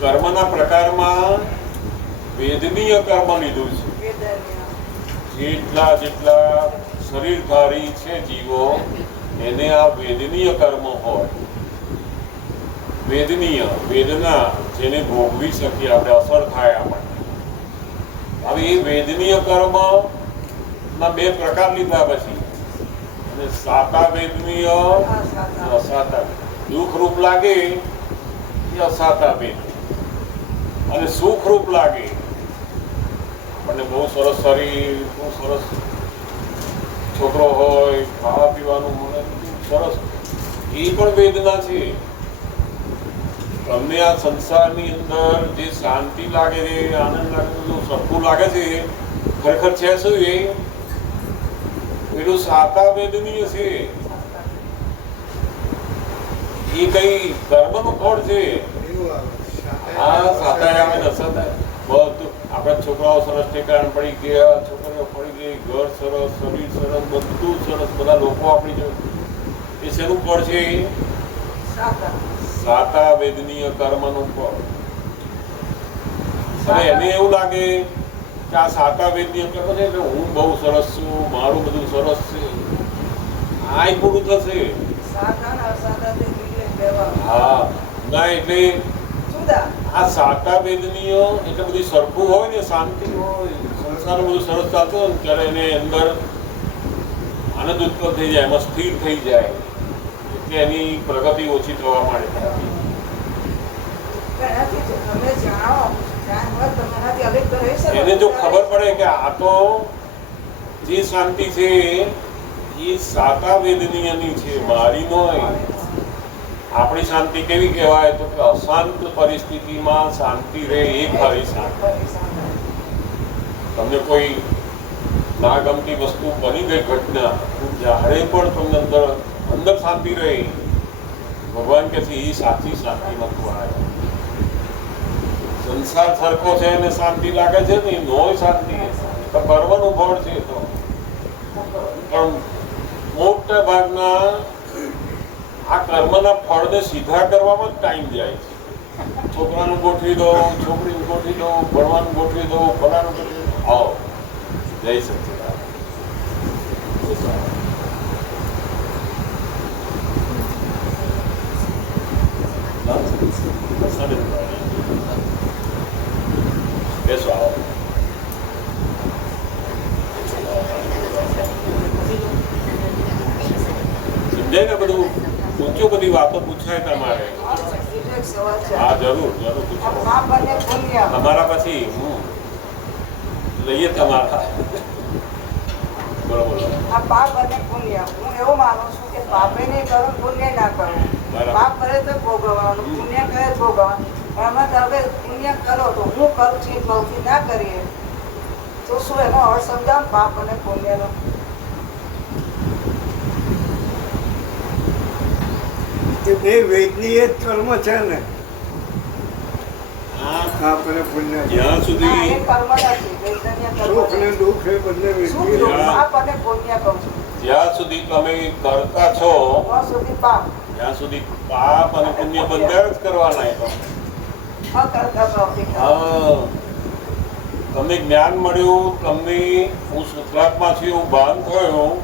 કર્મના પ્રકારમાં વેદનીય કર્મ લીધું છે. જેટલા શરીરધારી છે જીવો એને આ વેદનીય કર્મ હોય. વેદનીય વેદના જેને ભોગવી શકીએ આપણે, અસર થાય આપણને. હવે એ વેદનીય કર્મ ના 2 પ્રકાર લીધા પછી, અને સાતા વેદનીય, અસાતા. દુઃખ રૂપ લાગે એ અસાતા વેદનીય, અને સુખ રૂપ લાગે આપણને બહુ સરસ શરીર, બહુ સરસ છોકરો હોય, ખાવા પીવાનું મળે, સરસ, એ પણ વેદના છે. તમને આ સંસારની અંદર જે શાંતિ લાગે છે, આનંદ લાગે છે, બધું સરખું લાગે છે, ખરેખર છે શું? એ પેલું સાતા વેદનીય છે. એ કઈ કર્મનું ફળ છે. એવું આવે. હા, સાતાય આવે ને અસાતાય બધું. આપણા છોકરાઓ સરસ ઠેકાણ પડી ગયા, છોકરીઓ પડી ગઈ, ઘર સરસ, શરીર સરસ, બધું સરસ, બધા લોકો આપણી જો એ શેનું ફળ છે? સાતા. સાતા વેદનીય કર્મનું ફળ. હવે એને એવું લાગે કે આ સાતા વેદનીય કર્મ છે એટલે હું બહુ સરસ છું, મારું બધું સરસ છે. આ પૂરું થશે. સાતા ને અસાતા તે બીજે કહેવાનું. હા, ના એટલે જુદા. આ સાતા વેદનીય એટલે બધી સરખું હોય ને, શાંતિ હોય, સંસાર બધું સરસ ચાલતું હોય ને ત્યારે એને અંદર આનંદ ઉત્પન્ન થઈ જાય, એમાં સ્થિર થઈ જાય એટલે એની પ્રગતિ ઓછી થવા માંડે. એનાથી જો તમે જાણો જ્ઞાન હોય તમે એનાથી અલગ તો રહી શકો. એને જો ખબર પડે કે આ તો જે શાંતિ છે એ સાતા વેદનીયની છે, મારી નહીં. આપણી શાંતિ કેવી કહેવાય તો કે અશાંત પરિસ્થિતિમાં શાંતિ રહે એ ખરી શાંતિ. તમને કોઈ ના ગમતી વસ્તુ બની ગઈ ઘટના, જ્યારે પણ તમને અંદર અંદર શાંતિ રહે, ભગવાન કહે છે એ સાચી શાંતિ નથી આવે. સંસાર સરખો છે અને શાંતિ લાગે છે ને, નોય શાંતિ તો કર્મનું ફળ છે. તો પણ મોટા ભાગના આ કર્મના ફળને સીધા કરવામાં જ ટાઈમ જાય છે. છોકરાનું ગોઠવી દો, છોકરીનું ગોઠવી દો, ભણવાનું ગોઠવી દો, ફલાનું ગોઠવી દો, આવો જય સચ્ચિદાનંદ. બેસો આવો. સમજાય ને બધું? પૂછો, બધી વાતો પૂછાય તમારે. બીજો એક સવાલ છે. હા, જરૂર જરૂર આ પૂછો. પાપ અને પુણ્ય. તમારા પછી હું લઈએ તમારા. બોલો બોલો. આ પાપ અને પુણ્ય હું એવું માનું છું કે પાપે નહીં કરું, પુણ્ય ના કરું. બરાબર. પાપ કરે તો ભોગવવાનું, પુણ્ય કરે તો ભોગવવાનું. પણ એમાં તમે પુણ્ય કરો તો હું કરું છું એ ભાવથી ના કરીએ તો શું એનો અર્થ સમજાવ પાપ અને પુણ્યનો? એ બે વેદની એ જ કર્મ છે ને. આ પાપ અને પુણ્ય. જ્યાં ના, એ સુધી કર્મ નથી, વેદનીય કર્મ સુખ ને છે. દુઃખ એ બંને શું વેદની. કરું? પાપ અને પુણ્ય કહું છું. જ્યાં સુધી તમે કરતા છો ત્યાં સુધી પાપ ત્યાં સુધી પાપ અને પુણ્ય બંધાર જ કરવાના. એ તો અકર્તા પ્રવૃત્તિ કરો. હા, તમને જ્ઞાન મળ્યું, તમને હું શુદ્ધાત્મા છું એવું ભાન થયું,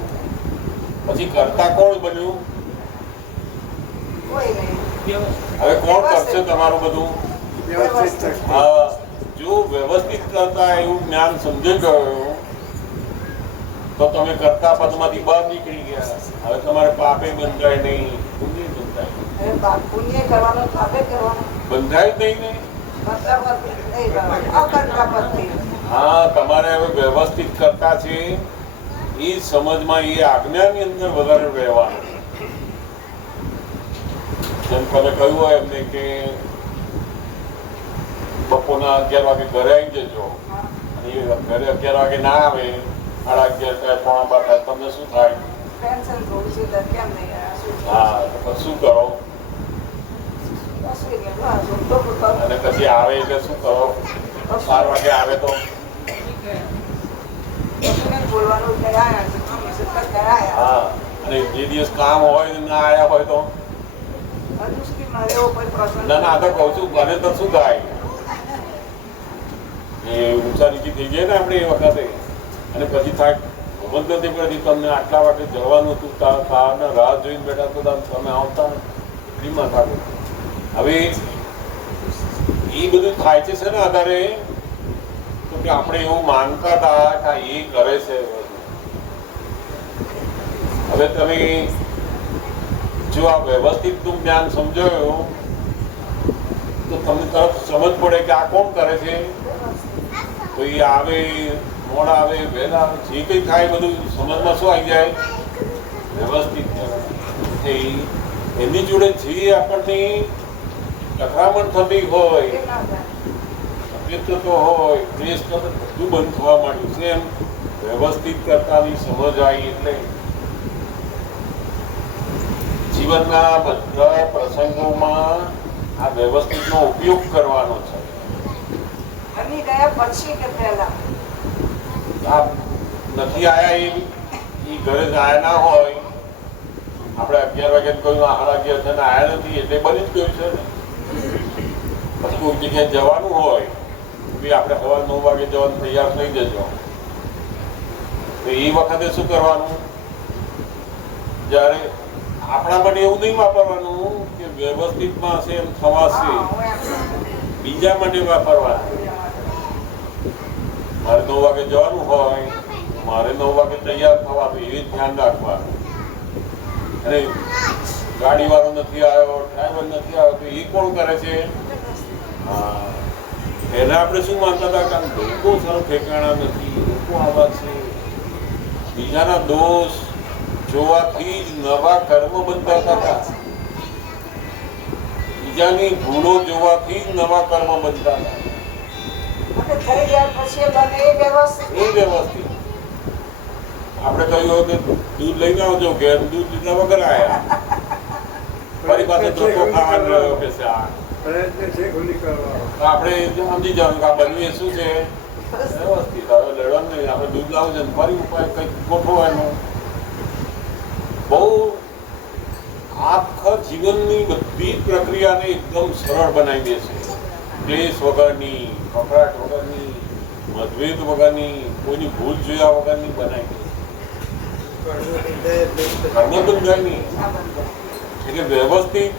પછી કરતા કોણ બન્યું? કોઈ નહીં. હવે કોણ કરશે તમારું બધું? વ્યવસ્થિત થશે. હા, જો વ્યવસ્થિત કરતા એવું જ્ઞાન સમજી ગયું તો તમે કરતા પદમાંથી બહાર નીકળી ગયા. હવે તમારે પાપે બંધાય નહીં, પુણ્ય બંધાય. હવે પાપ પુણ્ય કરવાનું, પાપે કરવાનું. બંધાય જ નહીં ને. કરતા પદ્ધતિ નહીં કરવાની, અકર્તા પદ્ધતિ. હા, તમારે હવે વ્યવસ્થિત કરતા છે એ સમજમાં, એ આજ્ઞાની અંદર વધારે રહેવાનું. જેમ તમે કહ્યું હોય એમને કે બપોરના 11 વાગે ઘરે આવી જજો, અને એ ઘરે 11 વાગે ના આવે, 11:30 થાય, 11:45 થાય, તમને શું થાય? ટેન્શન થોડું છે તો કેમ નહીં આ શું છે? હા, તો પછી શું કરો? કશું નહીં. બસ હું તો કરું. અને પછી આવે એટલે શું કરો? 4 વાગે આવે તો કશું નહીં બોલવાનું એટલે આયા છે. કામ હશે તો ઘરે આયા. હા, અને જે દિવસ કામ હોય ને ના આવ્યા હોય તો હજુ સુધી મારે એવો કોઈ પ્રસંગ ના ના, આ તો કહું છું, બને તો શું થાય? એ ઊંચા નીચી થઈ જાય ને આપણે એ વખતે, અને પછી થાય ખબર નથી પડતી તમને આટલા વાગે જવાનું હતું, કારના રાહ જોઈને બેઠા તો તમે આવતા ને એટલી માથા કૂટ. હવે એ બધું થાય છે ને આધારે તો કે આપણે એવું માનતા હતા કે એ કરે છે. હવે તમે જો આ વ્યવસ્થિતનું જ્ઞાન સમજાયું તો તમને તરત સમજ પડે કે આ કોણ કરે છે. તો એ આવે, મોડા આવે, વહેલા આવે, જે કંઈ થાય બધું સમજમાં શું આવી જાય? વ્યવસ્થિત એની જોડે જે આપણને ટકરામણ થતી હોય, એ ના થાય. તકલીફ થતો હોય, દ્વેષ થતો, બધું બંધ થવા માંડ્યું છે. એમ વ્યવસ્થિત કરતાની સમજ આવી એટલે જીવન જીવનના બધા પ્રસંગોમાં આ વ્યવસ્થિતનો ઉપયોગ કરવાનો છે. બની ગયા પછી કે પહેલા? આ નથી આયા એ ઘરે જ આયા ના હોય, આપણે 11 વાગે કહ્યું 11:30 છે ને આયા નથી એટલે બની જ ગયું છે ને. પછી કોઈ જગ્યાએ જવાનું હોય બી આપણે સવારે 9 વાગે જવાનું તૈયાર થઈ જજો. તો એ વખતે શું કરવાનું? જ્યારે આપણા માટે એવું નહીં વાપરવાનું કે વ્યવસ્થિતમાં હશે એમ થવાશે, બીજા માટે વાપરવાનું. મારે 9 વાગે જવાનું હોય, મારે 9 વાગે તૈયાર થવાનું, એ ધ્યાન રાખવાનું. અને ગાડીવાળો નથી આવ્યો, ડ્રાઈવર નથી આવ્યો તો એ કોણ કરે છે? હા, પહેલા આપણે શું માનતા હતા કે લોકો સારું ઠેકાણા નથી, લોકો આવા છે. બીજાના દોષ જોવાથી જ નવા કર્મ બંધાતા હતા. બીજાની ભૂલો જોવાથી જ નવા કર્મ બંધાતા હતા. થઈ ગયા પછી બને એ વ્યવસ્થિત. એ વ્યવસ્થિત આપણે કહ્યું કે દૂધ લઈને આવજો, ઘેર દૂધ લીધા વગર આવ્યા, ફરી પાસે ધોકો ખાવાનો રહ્યો કે છે. આ પ્રયત્ન છે ખુલ્લી કરવાનો. તો આપણે સમજી જવાનું કે આ બન્યું એ શું છે? વ્યવસ્થિત. હવે લડવાનું નહીં, આપણે દૂધ લાવું છે ફરી ઉપાય કંઈક ગોઠવવાનું. બહુ આખા જીવનની બધી પ્રક્રિયાને એકદમ સરળ બનાવી દે છે. ક્લેશ વગરની, કકડાટ વગરની, મતભેદ વગરની, કોઈની ભૂલ જોયા વગરની બનાવી દે છે. કર્મબંધનની એટલે વ્યવસ્થિત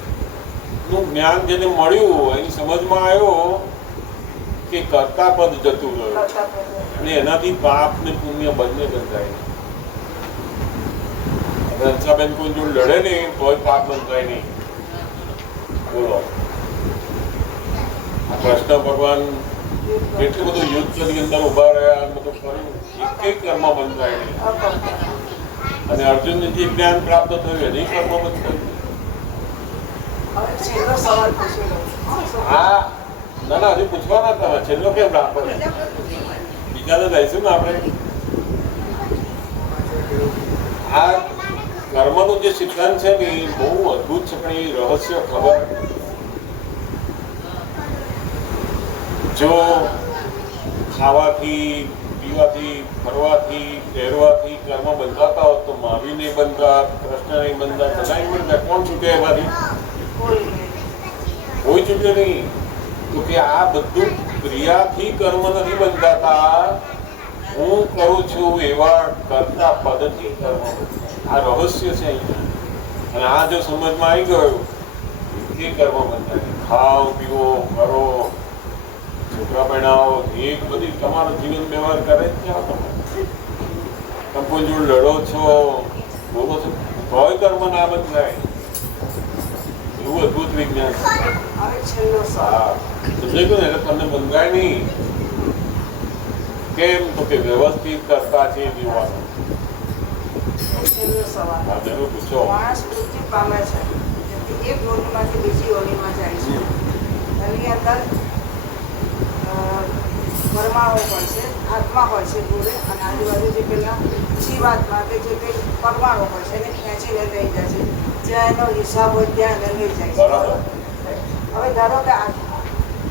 નું જ્ઞાન જેને મળ્યું, એની સમજમાં આવ્યો કે કર્તા પદ જતું રહ્યું અને એનાથી પાપ ને પુણ્ય બંને બંધાય. હંસાબેન કોઈ જોડે લડે નહીં તોય પાપ બંધાય નહીં. બોલો, કૃષ્ણ ભગવાન કેટલું બધું યુદ્ધની અંદર ઉભા રહ્યા, બધું કર્યું, એક કર્મ બંધાય નહીં. અને અર્જુનને જે જ્ઞાન પ્રાપ્ત થયું એની કર્મ બંધાય. હવે છેલ્લો સવાલ પૂછી લઉં. હા, ના ના, હજુ પૂછવાના તમે છેલ્લો કેમ રાખો? બીજા તો લઈશું ને આપણે. આ કર્મનું જે સિદ્ધાંત છે ને એ બહુ અદભુત છે, પણ એ રહસ્ય ખબર જો ખાવાથી, પીવાથી, ફરવાથી, પહેરવાથી કર્મ બંધાતા હોત તો મહાવીર નહીં બંધાત, કૃષ્ણ નહીં બંધાત, બધા નહીં બંધાત. કોણ છૂટે એમાંથી? કોઈ છૂટે નહીં. તો કે આ બધું ક્રિયાથી કર્મ નથી બંધાતા, હું કરું છું એવા કરતા પદથી કર્મ. આ રહસ્ય છે અહીંયા. અને આ જો સમજમાં આવી ગયું એ કર્મ બંધાય. ખાઓ, પીવો, કરો, છોકરા પહેણાવો, એક બધી તમારો જીવન વ્યવહાર કરે જ છે. તમે કોઈ જોડે લડો છો, બોલો છો, તોય કર્મ ના બંધાય. એવું અદભુત વિજ્ઞાન. હવે છેલ્લો સવાલ. સમજાય ગયું ને? એટલે તમને બંધાય નહીં. કેમ? તો કે વ્યવસ્થિત કરતા છે જીવવાનું. છેલ્લો સવાલ. હા, જરૂર પૂછો. માણસ મૃત્યુ પામે છે, જેથી એક યોનિમાંથી બીજી યોનિમાં જાય છે. એની અંદર પરમાણુ હોય છે, આત્મા હોય છે જોડે, અને આજુબાજુ જે પેલા જીવાત્મા કે જે કંઈ પરમાણુ હોય છે એને ખેંચીને લઈ જાય છે. જ્યાં એનો હિસાબ હોય ત્યાં એને લઈ જાય છે. બરાબર. હવે ધારો કે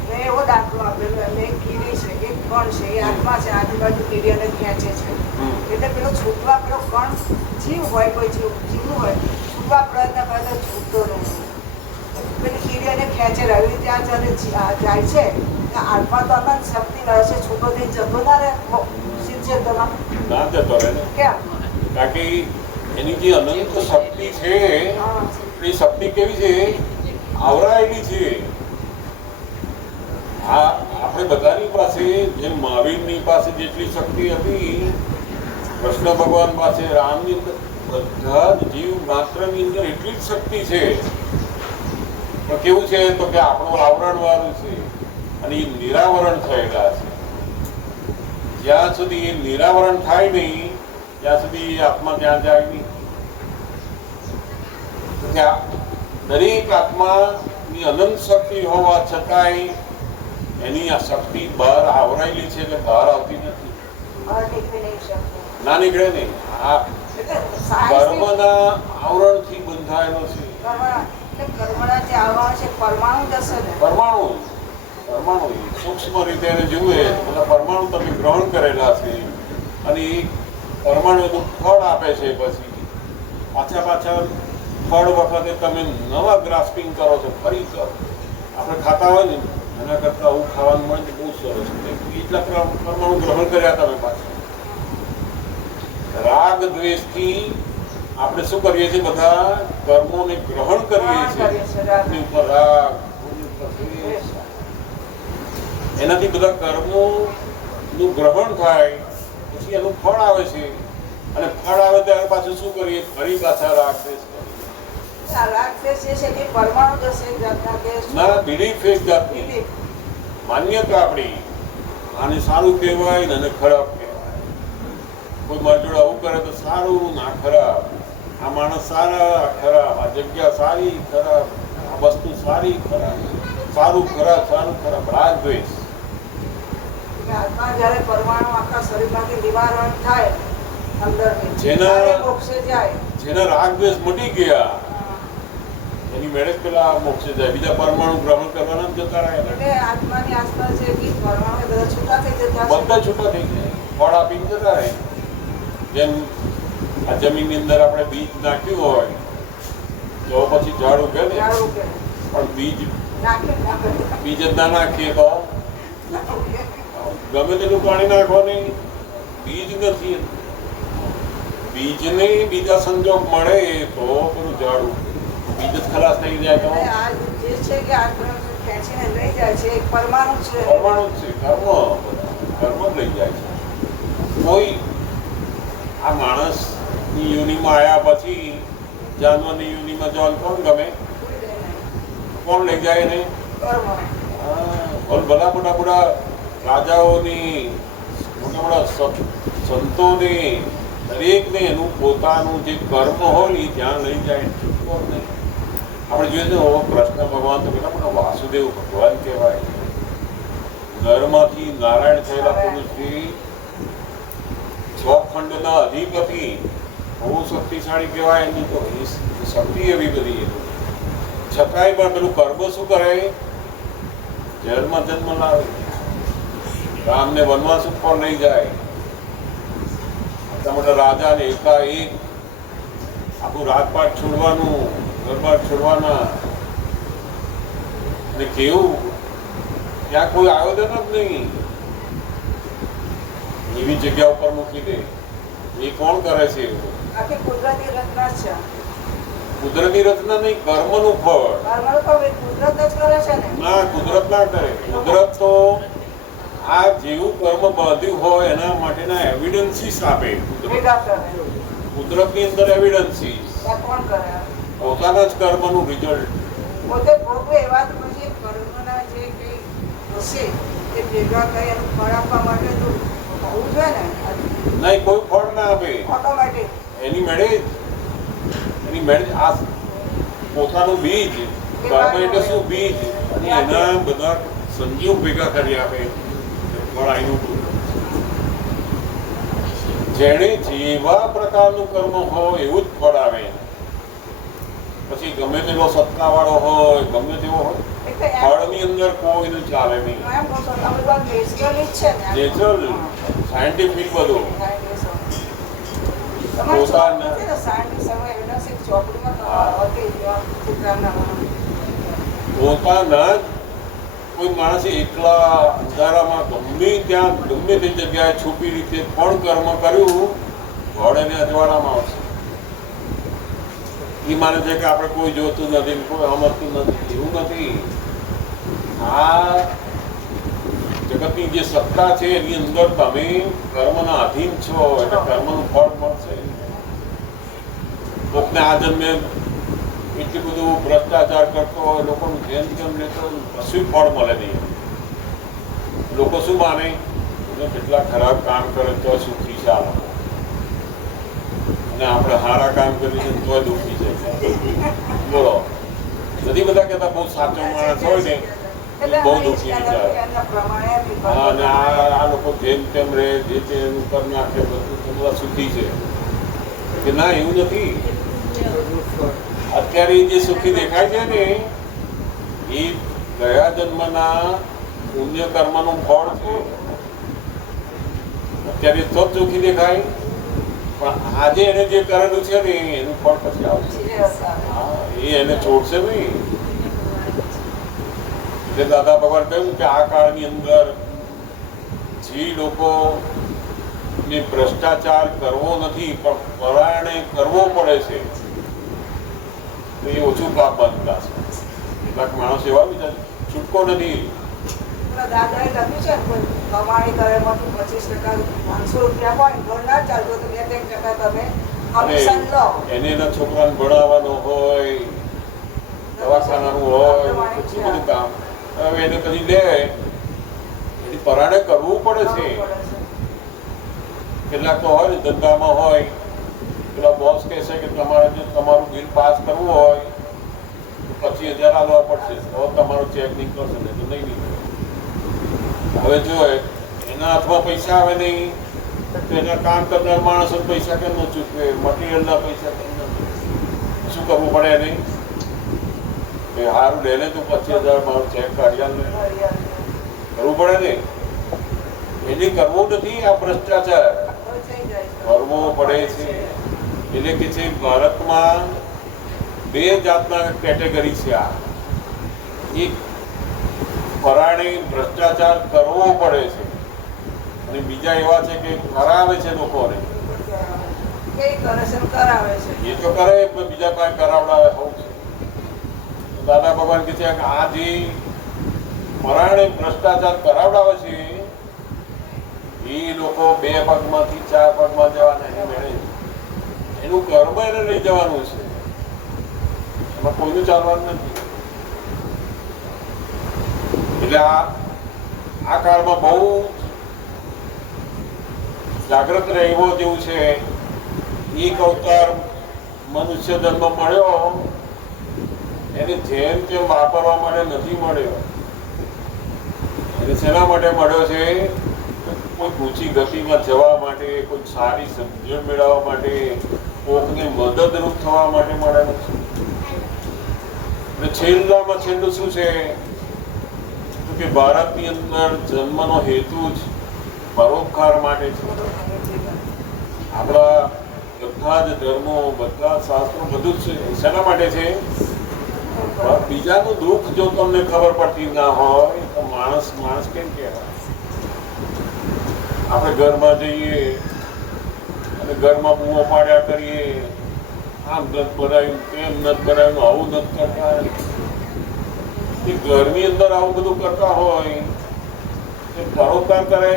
મેં એવો દાખલો આપેલો, એમને એક કીડી છે, એક કણ છે, એ આત્મા છે, આજુબાજુ કીડી એને ખેંચે છે. એટલે પેલો છૂટવા, પેલો કણ જીવ હોય, કોઈ જીવનું હોય, છૂટવા પ્રયત્ન કરે તો છૂટતો નથી. પેલી કીડી એને ખેંચે રહ્યું ત્યાં જાય છે. આત્મા તો અનંત શક્તિ રહે છે, છૂટો થઈ જતો ના રહે સિદ્ધાંતમાં. ના જતો રહે ને. કેમ? કારણ કે એની જે અનંત શક્તિ છે એ શક્તિ કેવી છે? આવરાયેલી છે. આ આપણે બધાની પાસે, જેમ મહાવીરની પાસે જેટલી શક્તિ હતી, કૃષ્ણ ભગવાન પાસે, રામની અંદર, બધા જ જીવ માત્રની અંદર એટલી જ શક્તિ છે. પણ કેવું છે? તો કે આપણું આવરણ વાળું છે અને એ નિરાવરણ થયેલા છે. જ્યાં સુધી એ નિરાવરણ થાય નહીં ત્યાં સુધી આત્મા ત્યાં જાય નહીં. દરેક આત્માની અનંત શક્તિ હોવા છતાંય એની આ શક્તિ બહાર આવરાયેલી છે, એટલે બહાર આવતી નથી. બહાર નીકળી નહીં શકતો. ના નીકળે નહીં. આ એટલે સાયન્સની કર્મના આવરણથી બંધાયેલો છે. કર્મના જે આવવા છે પરમાણુ જ હશે ને? પરમાણુ સૂક્ષ્મ રીતે એને જુએ બધા પરમાણુ તમે ગ્રહણ કરેલા છે અને એ પરમાણુ એનું ફળ આપે છે. પછી પાછા ફળ વખતે તમે નવા ગ્રાસ્પિંગ કરો છો, ફરી કરો. આપણે ખાતા હોય ને એના કરતાં આવું ખાવાનું મળે તો બહુ સરસ. એટલા પરમાણુ ગ્રહણ કર્યા તમે પાછા. રાગ દ્વેષથી આપણે શું કરીએ છીએ? બધા કર્મોને ગ્રહણ કરીએ છીએ. એની ઉપર રાગ, એની ઉપર દ્વેષ. એનાથી બધા કર્મોનું ગ્રહણ થાય, પછી એનું ફળ આવે છે અને ફળ આવે ત્યારે પાછું શું કરીએ? ફરી પાછા રાગ દ્વેષ કરીએ. પરમાણુ જ હશે એક જાતના કે ના, બિલીફ એક જાતની માન્યતા આપણી. આને સારું કહેવાય ને આને ખરાબ કહેવાય. કોઈ મારી જોડે આવું કરે તો સારું, ના ખરાબ. આ માણસ સારા, ખરાબ. આ જગ્યા સારી, ખરાબ. આ વસ્તુ સારી, ખરાબ. સારું ખરાબ, સારું ખરાબ. રાગ દ્વેષ. આત્મા જ્યારે પરમાણુ આખા શરીરમાંથી નિવારણ થાય અંદરથી, જેના- ત્યારે મોક્ષે જાય. જેના રાગ દ્વેષ મટી ગયા એની મેળે પેલા મોક્ષે જાય. બીજા પરમાણુ ગ્રહણ કરવાના જ જતા રહે. એટલે આત્માની આસપાસ જે બીજ પરમાણુ બધા છૂટા થઈ જતા હશે. બધા છૂટા થઈ જાય, ફળ આપીને જતા રહે. જેમ આ જમીનની અંદર આપણે બીજ નાખ્યું હોય તો પછી ઝાડ ઉગે ને, ઝાડ ઉગે. પણ બીજ નાખે. જ ના નાખીએ તો ગમે તેટલું પાણી નાખો નહીં, બીજ નથી. બીજને બીજા સંજોગ મળે તો પેલું ઝાડ ઉગે. બીજ જ ખલાસ થઈ જાય તો અને આ જે છે કે આત્મા ખેંચીને લઈ જાય છે એક પરમાણુ છે. પરમાણુ જ છે. કર્મ જ લઈ જાય છે. કોઈ આ માણસની યોનિમાં આવ્યા પછી જાનવરની યોનિમાં જવાનું કોણ ગમે? કોણ લઈ જાય એને? કર્મ. ભલા મોટા રાજાઓની, મોટા સંતોની, દરેકને એનું પોતાનું જે કર્મ હોય એ ત્યાં લઈ જાય, છૂટકો નહીં. આપણે જોઈએ ને કૃષ્ણ ભગવાન તો કેટલા મોટા વાસુદેવ ભગવાન કહેવાય. નરમાંથી નારાયણ થયેલા પુરુષથી 6 ખંડના અધિપતિ, બહુ શક્તિશાળી કહેવાય. એની તો શક્તિ એવી બધી. છતાંય પણ પેલું કર્મ શું કરે? જન્મ લાવે. રામને વનવાસ ઉપર લઈ જાય. આટલા મોટા રાજાને એકાએક આખું રાજપાટ છોડવાનું, દરબાર છોડવાના. અને કેવું ત્યાં કોઈ આયોજન જ નહીં. એવી જગ્યા ઉપર મૂકી દે. એ કોણ કરે છે? આખી કુદરતી રચના છે. કુદરતી રચના નહીં, કર્મનું ફળ. કર્મનું ફળ કુદરત જ કરે છે ને? ના, કુદરત ના કરે. કુદરત તો આ જેવું કર્મ બાંધ્યું હોય એના માટેના એવિડન્સીસ આપે. ભેગા કરે. કુદરતની અંદર એવિડન્સીસ, ત્યાં કોણ કરે? પોતાના જ કર્મનું રિઝલ્ટ. પોતે ભોગવે એવા તો પછી કર્મના જે કંઈ હશે એ ભેગા કરી એનું ફળ આપવા માટે તો હોવું જોઈએ ને. નહીં, કોઈ ફળ ના આપે. ઓટોમેટિક એની મેળે જ આ પોતાનું બીજ. કર્મ એટલે શું? બીજ. અને એના બધા સંયોગ ભેગા કરી આપે. ફળ આયનું. જેણે જેવા પ્રકારનું કર્મ હોય એવું જ ફળ આવે. પછી ગમે તેવો સત્તાવાળો હોય, ગમે તેવો હોય, ફળની અંદર કોઈને ચાલે નહીં. એમ કહો છો તમે તો નેચરલી જ છે ને? નેચરલ, સાયન્ટિફિક બધું. તમારે પોતાના- ચોપડી છે ને, સાયન્ટિસ્ટ હવે એવિડન્સ એક ચોપડીમાં હતી ચિત્રાંગનામાં. પોતાના જ કોઈ માણસે એકલા અંધારામાં ગમે ત્યાં ગમે તે જગ્યાએ છુપી રીતે પણ કર્મ કર્યું, ફળ એને અજવાળામાં આવશે. એ માને છે કે આપણે કોઈ જોતું નથી, કોઈ સમજતું નથી. એવું નથી. આ જગતની જે સત્તા છે એની અંદર તમે કર્મના અધીન છો એટલે કર્મનું ફળ મળશે. કોકને આ જન્મે એટલું બધું ભ્રષ્ટાચાર કરતો હોય, લોકોનું જેમ તેમ લેતો, કશું ફળ મળે નહીં. લોકો શું માને? કેટલા ખરાબ કામ કરે તો સુખી છે આ લોકો, અને આપણે સારા કામ કરીએ તો દુઃખી છે. બોલો, નથી બધા કહેતા બહુ સાચો માણસ હોય ને બહુ દુઃખી વિચાર. હા, અને આ લોકો જેમ તેમ રહે, જે તે એનું કર નાખે, બધું તો બધા સુખી છે. કે ના, એવું નથી. આ અત્યારે જે સુખી દેખાય છે ને એ ગયા જન્મના પુણ્ય કર્મનું ફળ છે. અત્યારે તો જ સુખી દેખાય, પણ આજે એને જે કરેલું છે ને એનું ફળ પછી આવશે. હા, એ એને છોડશે નહીં. એટલે દાદા ભગવાન કહ્યું કે આ કાળની અંદર જે લોકો ને ભ્રષ્ટાચાર કરવો નથી પણ પરાયણે કરવો પડે છે તો એ ઓછું પાપ બનતા છે. કેટલાક માણસ એવા વિચાર છૂટકો નથી. દાદાએ લખ્યું છે ને, કોઈ કમાણી કરે એમાંથી 25% 500 રૂપિયા હોય, ઘર ના ચાલતો તો 2-3% તમે અને કમિશન લો. એને એના છોકરાને ભણાવવાનો હોય, દવાખાનાનું હોય, પછી બધું કામ. હવે એને પછી લે એની પરાયણે કરવું પડે છે. કેટલાક તો હોય ને ધંધામાં હોય, પેલા બોસ કહેશે કે તમારે જો તમારું બિલ પાસ કરવું હોય તો 25,000 આપવા પડશે, તો તમારો ચેક નીકળશે, ને તો નહીં નીકળે. હવે જો એના હાથમાં પૈસા આવે નહીં તો એના કામ કરનાર માણસો પૈસા કેમ ન ચૂકવે, મટીરિયલના પૈસા કેમ ન ચૂકવે? શું કરવું પડે નહીં કે સારું લે ને તું 25,000 મારો ચેક કાઢ્યા કરવું પડે નહીં. એને કરવું નથી, આ ભ્રષ્ટાચાર કરવો પડે છે. એટલે કે છે ભારતમાં 2 જાતના કેટેગરી છે. આ એક પરાણે ભ્રષ્ટાચાર કરવો પડે છે અને બીજા એવા છે કે કરાવે છે લોકોને. કઈ કરે છે કરાવે છે. એ તો કરે પણ બીજા પાસે કરાવડાવે હોવું છે. દાદા ભગવાન કહે છે કે આ જે પરાણે ભ્રષ્ટાચાર કરાવડાવે છે એ લોકો 2 પગમાંથી 4 પગમાં જવાના એને મેળે. એનું કર્મ એને લઈ જવાનું છે, એમાં કોઈનું ચાલવાનું નથી. એટલે આ કાળમાં બહુ જાગ્રત રહેવો જેવું છે. એક અવતાર મનુષ્ય જન્મ મળ્યો એને જેમ તેમ વાપરવા માટે નથી મળ્યો. એને શેના માટે મળ્યો છે? કોઈ ઊંચી ગતિમાં જવા માટે, કોઈ સારી સમજણ મેળવવા માટે, કોકને મદદરૂપ થવા માટે મળેલું છે. અને છેલ્લામાં છેલ્લું શું છે કે ભારતની અંદર જન્મનો હેતુ જ પરોપકાર માટે છે. આપણા બધા જ ધર્મો, બધા શાસ્ત્રો, બધું જ શેના માટે છે? બીજાનું દુઃખ જો તમને ખબર પડતી ના હોય તો માણસ કેમ કહેવાય? આપણે ઘરમાં જઈએ અને ઘરમાં બૂમો પાડ્યા કરીએ, આમ નથી બનાવ્યું, તેમ નથી બનાવ્યું, આવું નથી કરતા. એ ઘરની અંદર આવું બધું કરતા હોય એ પરોપકાર કરે.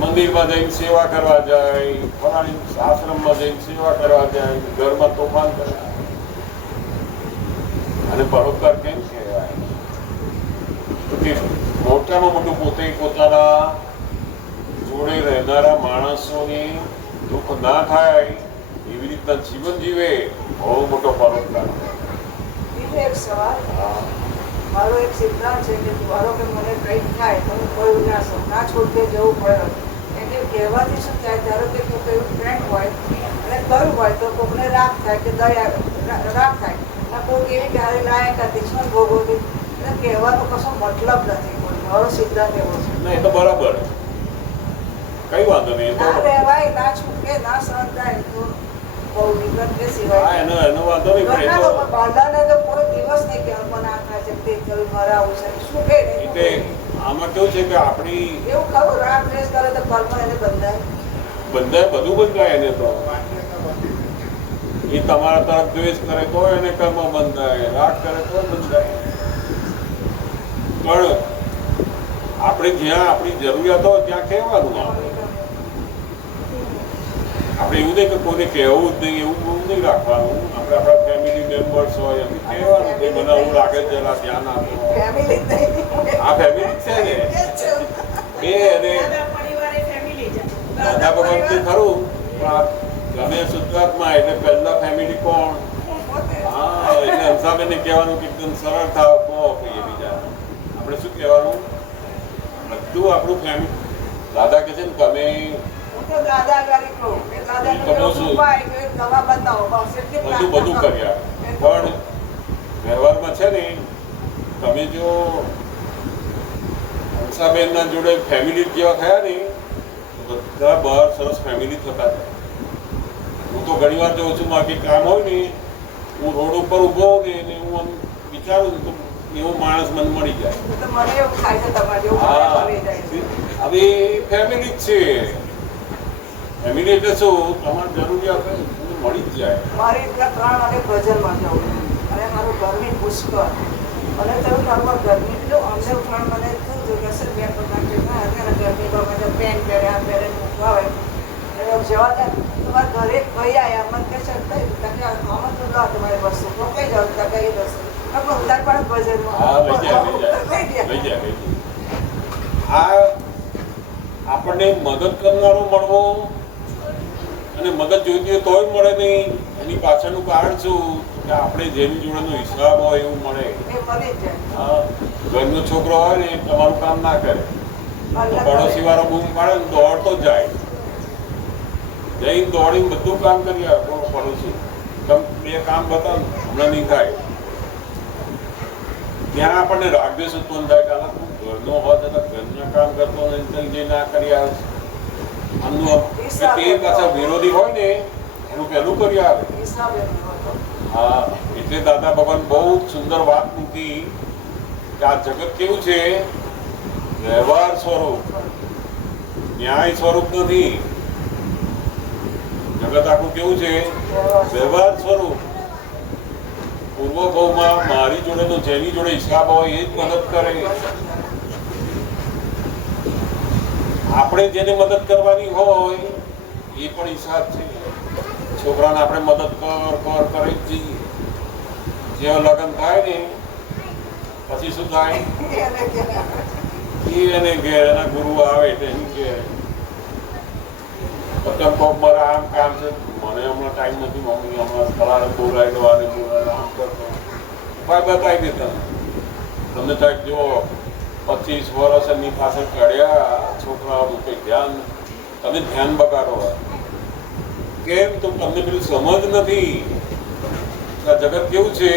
મંદિરમાં જઈને સેવા કરવા જાય, ફલાણી આશ્રમમાં જઈને સેવા કરવા જાય, ઘરમાં તોફાન કરે. અને પરોપકાર કેમ કહેવાય? મોટામાં મોટું પોતે પોતાના જોડે રહેનારા માણસોની દુઃખ ના થાય એવી રીતના જીવન જીવે, બહુ મોટો પરોપકાર. એક સવાલ, મારો એક સિદ્ધાંત છે કે ધારો કે મને કંઈક થાય તો હું કોઈ ના છોડકે જવું પડે. એટલે કહેવાથી શું થાય? ધારો કે કોઈ કોઈ ફ્રેન્ડ હોય અને કહ્યું હોય તો કોઈને રાગ થાય કે દયા રાગ થાય, કોઈ એવી ક્યારે લાયક હતી શું ભોગવતી. એટલે કહેવાનો કશો મતલબ નથી. મારો સિદ્ધાંત એવો છે. ના, એ તો બરાબર, કઈ વાંધો નહીં. ના રહેવાય, ના છૂટકે, ના સહન થાય તો બહુ વિગત કે સિવાય એનો વાંધો નહીં. ઘરના લોકો બાંધાને તો કોઈ દિવસ નહીં કે મને આ થાય છે, તે થયું, મારે આવું છે, શું કે એટલે આમાં કેવું છે કે આપણી એવું ખરું રાગ દ્વેષ કરે તો કર્મ એને બંધાય. બંધાય, બધું બંધાય. એને તો એ તમારા તરફ દ્વેષ કરે તો એને કર્મ બંધાય, રાગ કરે તો બંધાય. પણ આપણે જ્યાં આપણી જરૂરિયાત હોય ત્યાં કહેવાનું. આપણે એવું નહીં કે કોઈને કહેવું જ નહીં, એવું નહીં રાખવાનું. આપણે આપણા ફેમિલી મેમ્બર્સ હોય એમને કહેવાનું કે મને એવું લાગે છે, જરા ધ્યાન આપો. ફેમિલી જ નહીં. આ ફેમિલી છે ને બે. અને દાદા ભગવાન તો ખરું, પણ ગમે શુદ્ધાત્મા એટલે પહેલા ફેમિલી કોણ? હા, એટલે હંસાબેનને કહેવાનું કે એકદમ સરળ થાવ, કહો કહીએ બીજા. આપણે શું કહેવાનું? બધું આપણું ફેમિલી. દાદા કહે છે ને તમે હું તો દાદાગીરી કહું કે દાદાગીરી એવો ઉપાય કે દવા બતાવો બસ એટલી બધું કર્યા પણ વ્યવહારમાં છે ને તમે જો હંસાબેનના જોડે ફેમિલી જેવા થયા ને તો બધા બહાર સરસ ફેમિલી થતા હતા. હું તો ઘણી વાર જોઉં છું મારે કામ હોય ને હું રોડ ઉપર ઊભો હોઉં ને હું આમ વિચારું તો એવો માણસ મને મળી જાય. તો મને એવું થાય છે તમારે એવું હા મળી જાય છે. હવે ફેમિલી જ છે. ફેમિલી એટલે શું તમારી જરૂરિયાત હોય ને મળી જ જાય. મારે ત્યાં 3 વાગે ભજનમાં જવું અને મારું ગરમી પુષ્કળ અને તેવું નોર્મલ ગરમી એટલું અમને ઉઠાણ મને થયું હતું કે સર 2 કલાક જેટલા અત્યારે ગરમીમાં મને પેન પહેર્યા પહેરે મૂકવા હોય એટલે જવા જાય તમારા ઘરે કઈ આવ્યા મને કે છે કઈ કે આમાં તો લો તમારી વસ્તુ તો કઈ જાવ ત્યાં કઈ વસ્તુ આપણે ઉતાર પણ હા લઈ જાય ભજનમાં આ આપણને મદદ કરનારો મળવો અને મદદ જોઈતી હોય તોય મળે નહીં એની પાછળનું કારણ શું કે આપણે જેની જોડેનો હિસાબ હોય એવું મળે. એ મળી જાય હા ઘરનો છોકરો હોય ને તમારું કામ ના કરે તો પડોશી વાળો બૂમ પાડે ને દોડતો જ જાય જઈને દોડીને બધું કામ કરી આવે પડોશી તમે 2 કામ બતાવ હમણાં નહીં થાય. ત્યાં આપણને રાગદ્વેષ ઉત્પન્ન થાય કે તું ઘરનો હોત એટલે ઘરના કામ કરતો ને જે ના કરી આવે તે પાછા વિરોધી હોય ને એનું પહેલું કરી આવે. હિસાબે હા એટલે દાદા ભગવાન બહુ સુંદર વાત મૂકી કે આ જગત કેવું છે વ્યવહાર સ્વરૂપ ન્યાય સ્વરૂપ નથી. જગત આખું કેવું છે વ્યવહાર સ્વરૂપ. પૂર્વ ભાવમાં મારી જોડે તો જેની જોડે હિસાબ હોય એ જ મદદ કરે. આપણે જેને મદદ કરવાની હોય એ પણ હિસાબ છે. છોકરાને આપણે મદદ કર કરે જ જઈએ. જેવા લગ્ન થાય ને પછી શું થાય એને ઘેર એના ગુરુ આવે એટલે એની ઘેર પતંગ કોક મારા આમ કામ છે મને હમણાં ટાઈમ નથી મમ્મી હમણાં ફલાણે બોલાવી દો આને બોલાવી આમ કરતો ભાઈ બતાવી દેતા તમને સાહેબ જો 25 વર્ષ એમની પાછળ કાઢ્યા છોકરાઓનું કંઈ ધ્યાન તમે ધ્યાન બગાડો. કેમ તો તમને પેલું સમજ નથી. આ જગત કેવું છે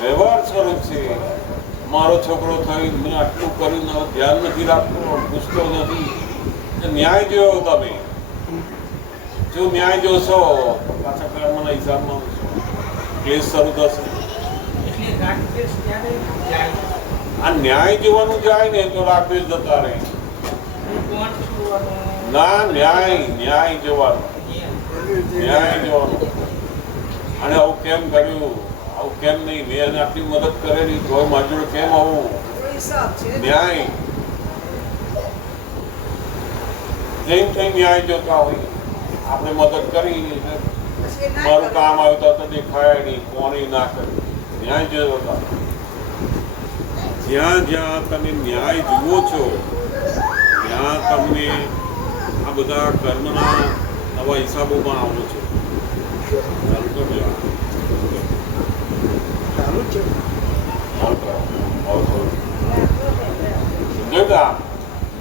વ્યવહાર સ્વરૂપ છે. મારો છોકરો થઈ મેં આટલું કર્યું ધ્યાન નથી રાખતો પૂછતો નથી. ન્યાય જોયો તમે જો ન્યાય જોશો તો પાછા કર્મના હિસાબમાં કેસ શરૂ થશે. એટલે રાગદ્વેષ ત્યારે જાય. આ ન્યાય જોવાનું જાય ને તો રાગદ્વેષ જતા રહે. હું કોણ છું ના ન્યાય જોવાનું ન્યાય જોવાનું. અને આવું કેમ કર્યું આવું કેમ નહીં મેં એને આટલી મદદ કરેલી તો મારી જોડે કેમ આવું હિસાબ છે ન્યાય જેમ કઈ ન્યાય જોતા હોય આપણે મદદ કરી મારું કામ આવતા તો દેખાય નહીં કોને ના કર્યું ન્યાય જોતા. જ્યાં જ્યાં તમે ન્યાય જુઓ છો ત્યાં તમને આ બધા કર્મના નવા હિસાબોમાં આવો છો. ચાલુ કરજો ચાલુ છે સમજ્યા?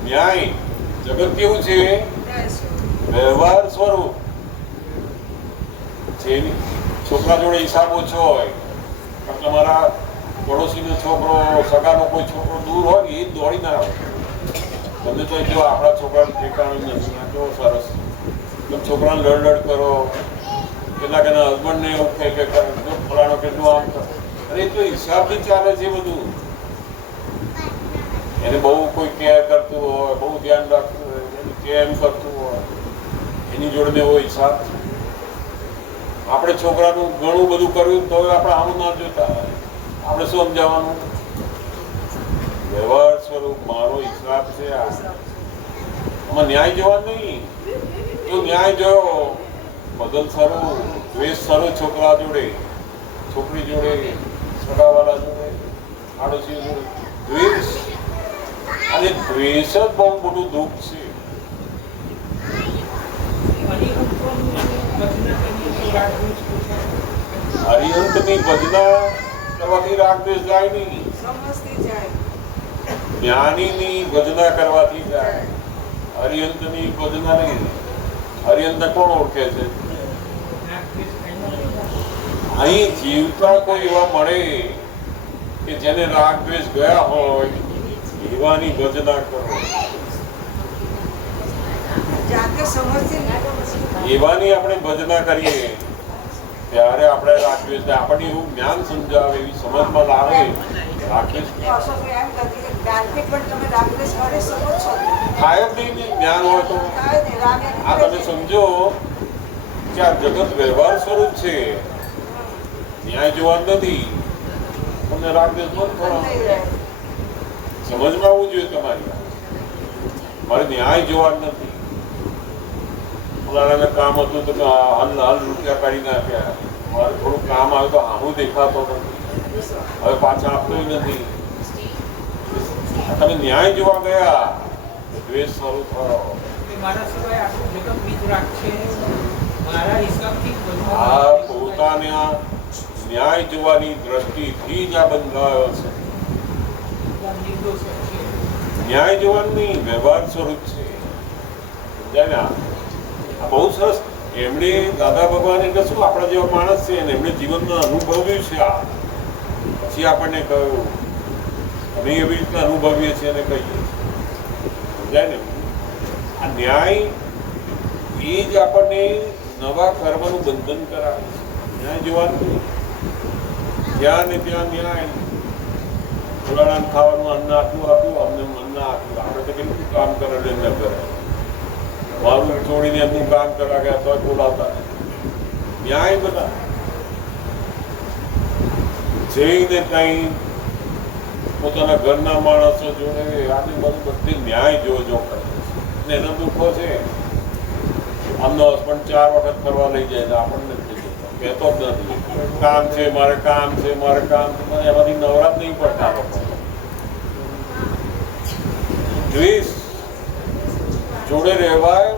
ન્યાય જગત કેવું છે વ્યવહાર સ્વરૂપ. જેની છોકરા જોડે હિસાબ ઓછો હોય પણ તમારા પડોશીનો છોકરો સગાનો કોઈ છોકરો દૂર હોય ને એ જ દોડી ના આવે. તમને તો જો આપણા છોકરાને ઠેકાણું નથી આ કેવો સરસ તમે છોકરાને લડ કરો કેટલાક એના હસબન્ડને એવું કહે કે ફલાણો કેટલું આમ કરે. અરે તો હિસાબથી ચાલે છે બધું. એને બહુ કોઈ કેર કરતું હોય બહુ ધ્યાન રાખતું હોય એનું કેમ કરતું હોય એની જોડે એવો હિસાબ છે. આપણે છોકરાનું ઘણું બધું કર્યું તો આપણે આમ ના જોતા આપણે શું સમજાવવાનું વ્યવહાર સ્વરૂપ મારો હિસાબ છે. આમાં ન્યાય જોવાનું નહીં. જો ન્યાય જોયો બદલ સારું દ્વેષ સારો છોકરા જોડે છોકરી જોડે સગાવાળા જોડે આડોશી જોડે દ્વેષ અને દ્વેષ જ બહુ મોટું દુઃખ છે. હરિહંતની ભજના કરવાથી રાગદ્વેષ જાય નહીં. સમજતી જાય જ્ઞાનીની ભજના કરવાથી જાય. હરિહંતની ભજના નહીં. હરિયનને કોણ ઓળખે છે? અહીં જીવતા કોઈ એવા મળે કે જેને રાગ દ્વેષ ગયા હોય એવાની ભજના કરો, જાતે સમજતી ને એવાની આપણે ભજના કરીએ ત્યારે આપણે રાગ દ્વેષ આપણને એવું જ્ઞાન સમજાવે, એવી સમજમાં લાવે રાગ દ્વેષ અશોકભાઈ એમ કહેતી કે જ્ઞાનથી પણ તમે રાગદ્વેષ કરી શકો છો. થાય જ નહીં ને જ્ઞાન હોય તો. થાય ને, રાગ એમ આ તમે સમજો કે આ જગત વ્યવહાર સ્વરૂપ છે, ન્યાય જોવાનું નથી. તમને રાગ દ્વેષ બંધ બંધ થઈ થવાનો, જાય. સમજમાં આવવું જોઈએ તમારી. મારે ન્યાય જોવાનું નથી. ફલાણાને કામ હતું તો હાલ રૂપિયા કાઢી નાખ્યા, મારે થોડું કામ આવ્યું તો આનું દેખાતો નથી, હવે પાછા આપતોય નથી. તમે ન્યાય જોવા ગયા, દ્વેષ શરૂ થયો. મારા સિવાય આખું જગત વિતરાગ છે, મારા હિસાબથી બધું આ પોતાના ન્યાય જોવાની દ્રષ્ટિથી જ આ બંધાયો છે. નિર્દોષ છે. ન્યાય જોવાનું નહીં, વ્યવહાર સ્વરૂપ છે. સમજાય ને? આ બહુ સરસ. એમણે દાદા ભગવાન એટલે શું, આપણા જેવા માણસ છે ને એમણે જીવનમાં અનુભવ્યું છે. આ પછી આપણને કહ્યું, અમે એવી રીતના અનુભવીએ છીએ અને કહીએ છીએ. સમજાય ને? આ ન્યાય એ જ આપણને નવા કર્મનું બંધન કરાવે છે. ન્યાય જોવાનું નહીં, જ્યાં ને ત્યાં ન્યાય. ફલાણાને ખાવાનું અન્ન આટલું આપ્યું, અમને અન્ન આપ્યું, આપણે તો કેટલું કામ કરે ન કરે, મારું છોડીને એમનું કામ કરવા ગયા તો બોલાવતા ન્યાય બધા. જઈને કઈ પોતાના ઘરના માણસો જોડે આની બધી ન્યાય જોજો કરે ને એના દુઃખો છે. આમનો હસબન્ડ 4 વખત ફરવા લઈ જાય છે, આપણને કહેતો જ નથી કામ છે મારે, કામ છે મારે, કામ છે મારે. એમાંથી નવરાત નહીં પડતા લોકો. દ્વેષ જોડે રહેવાય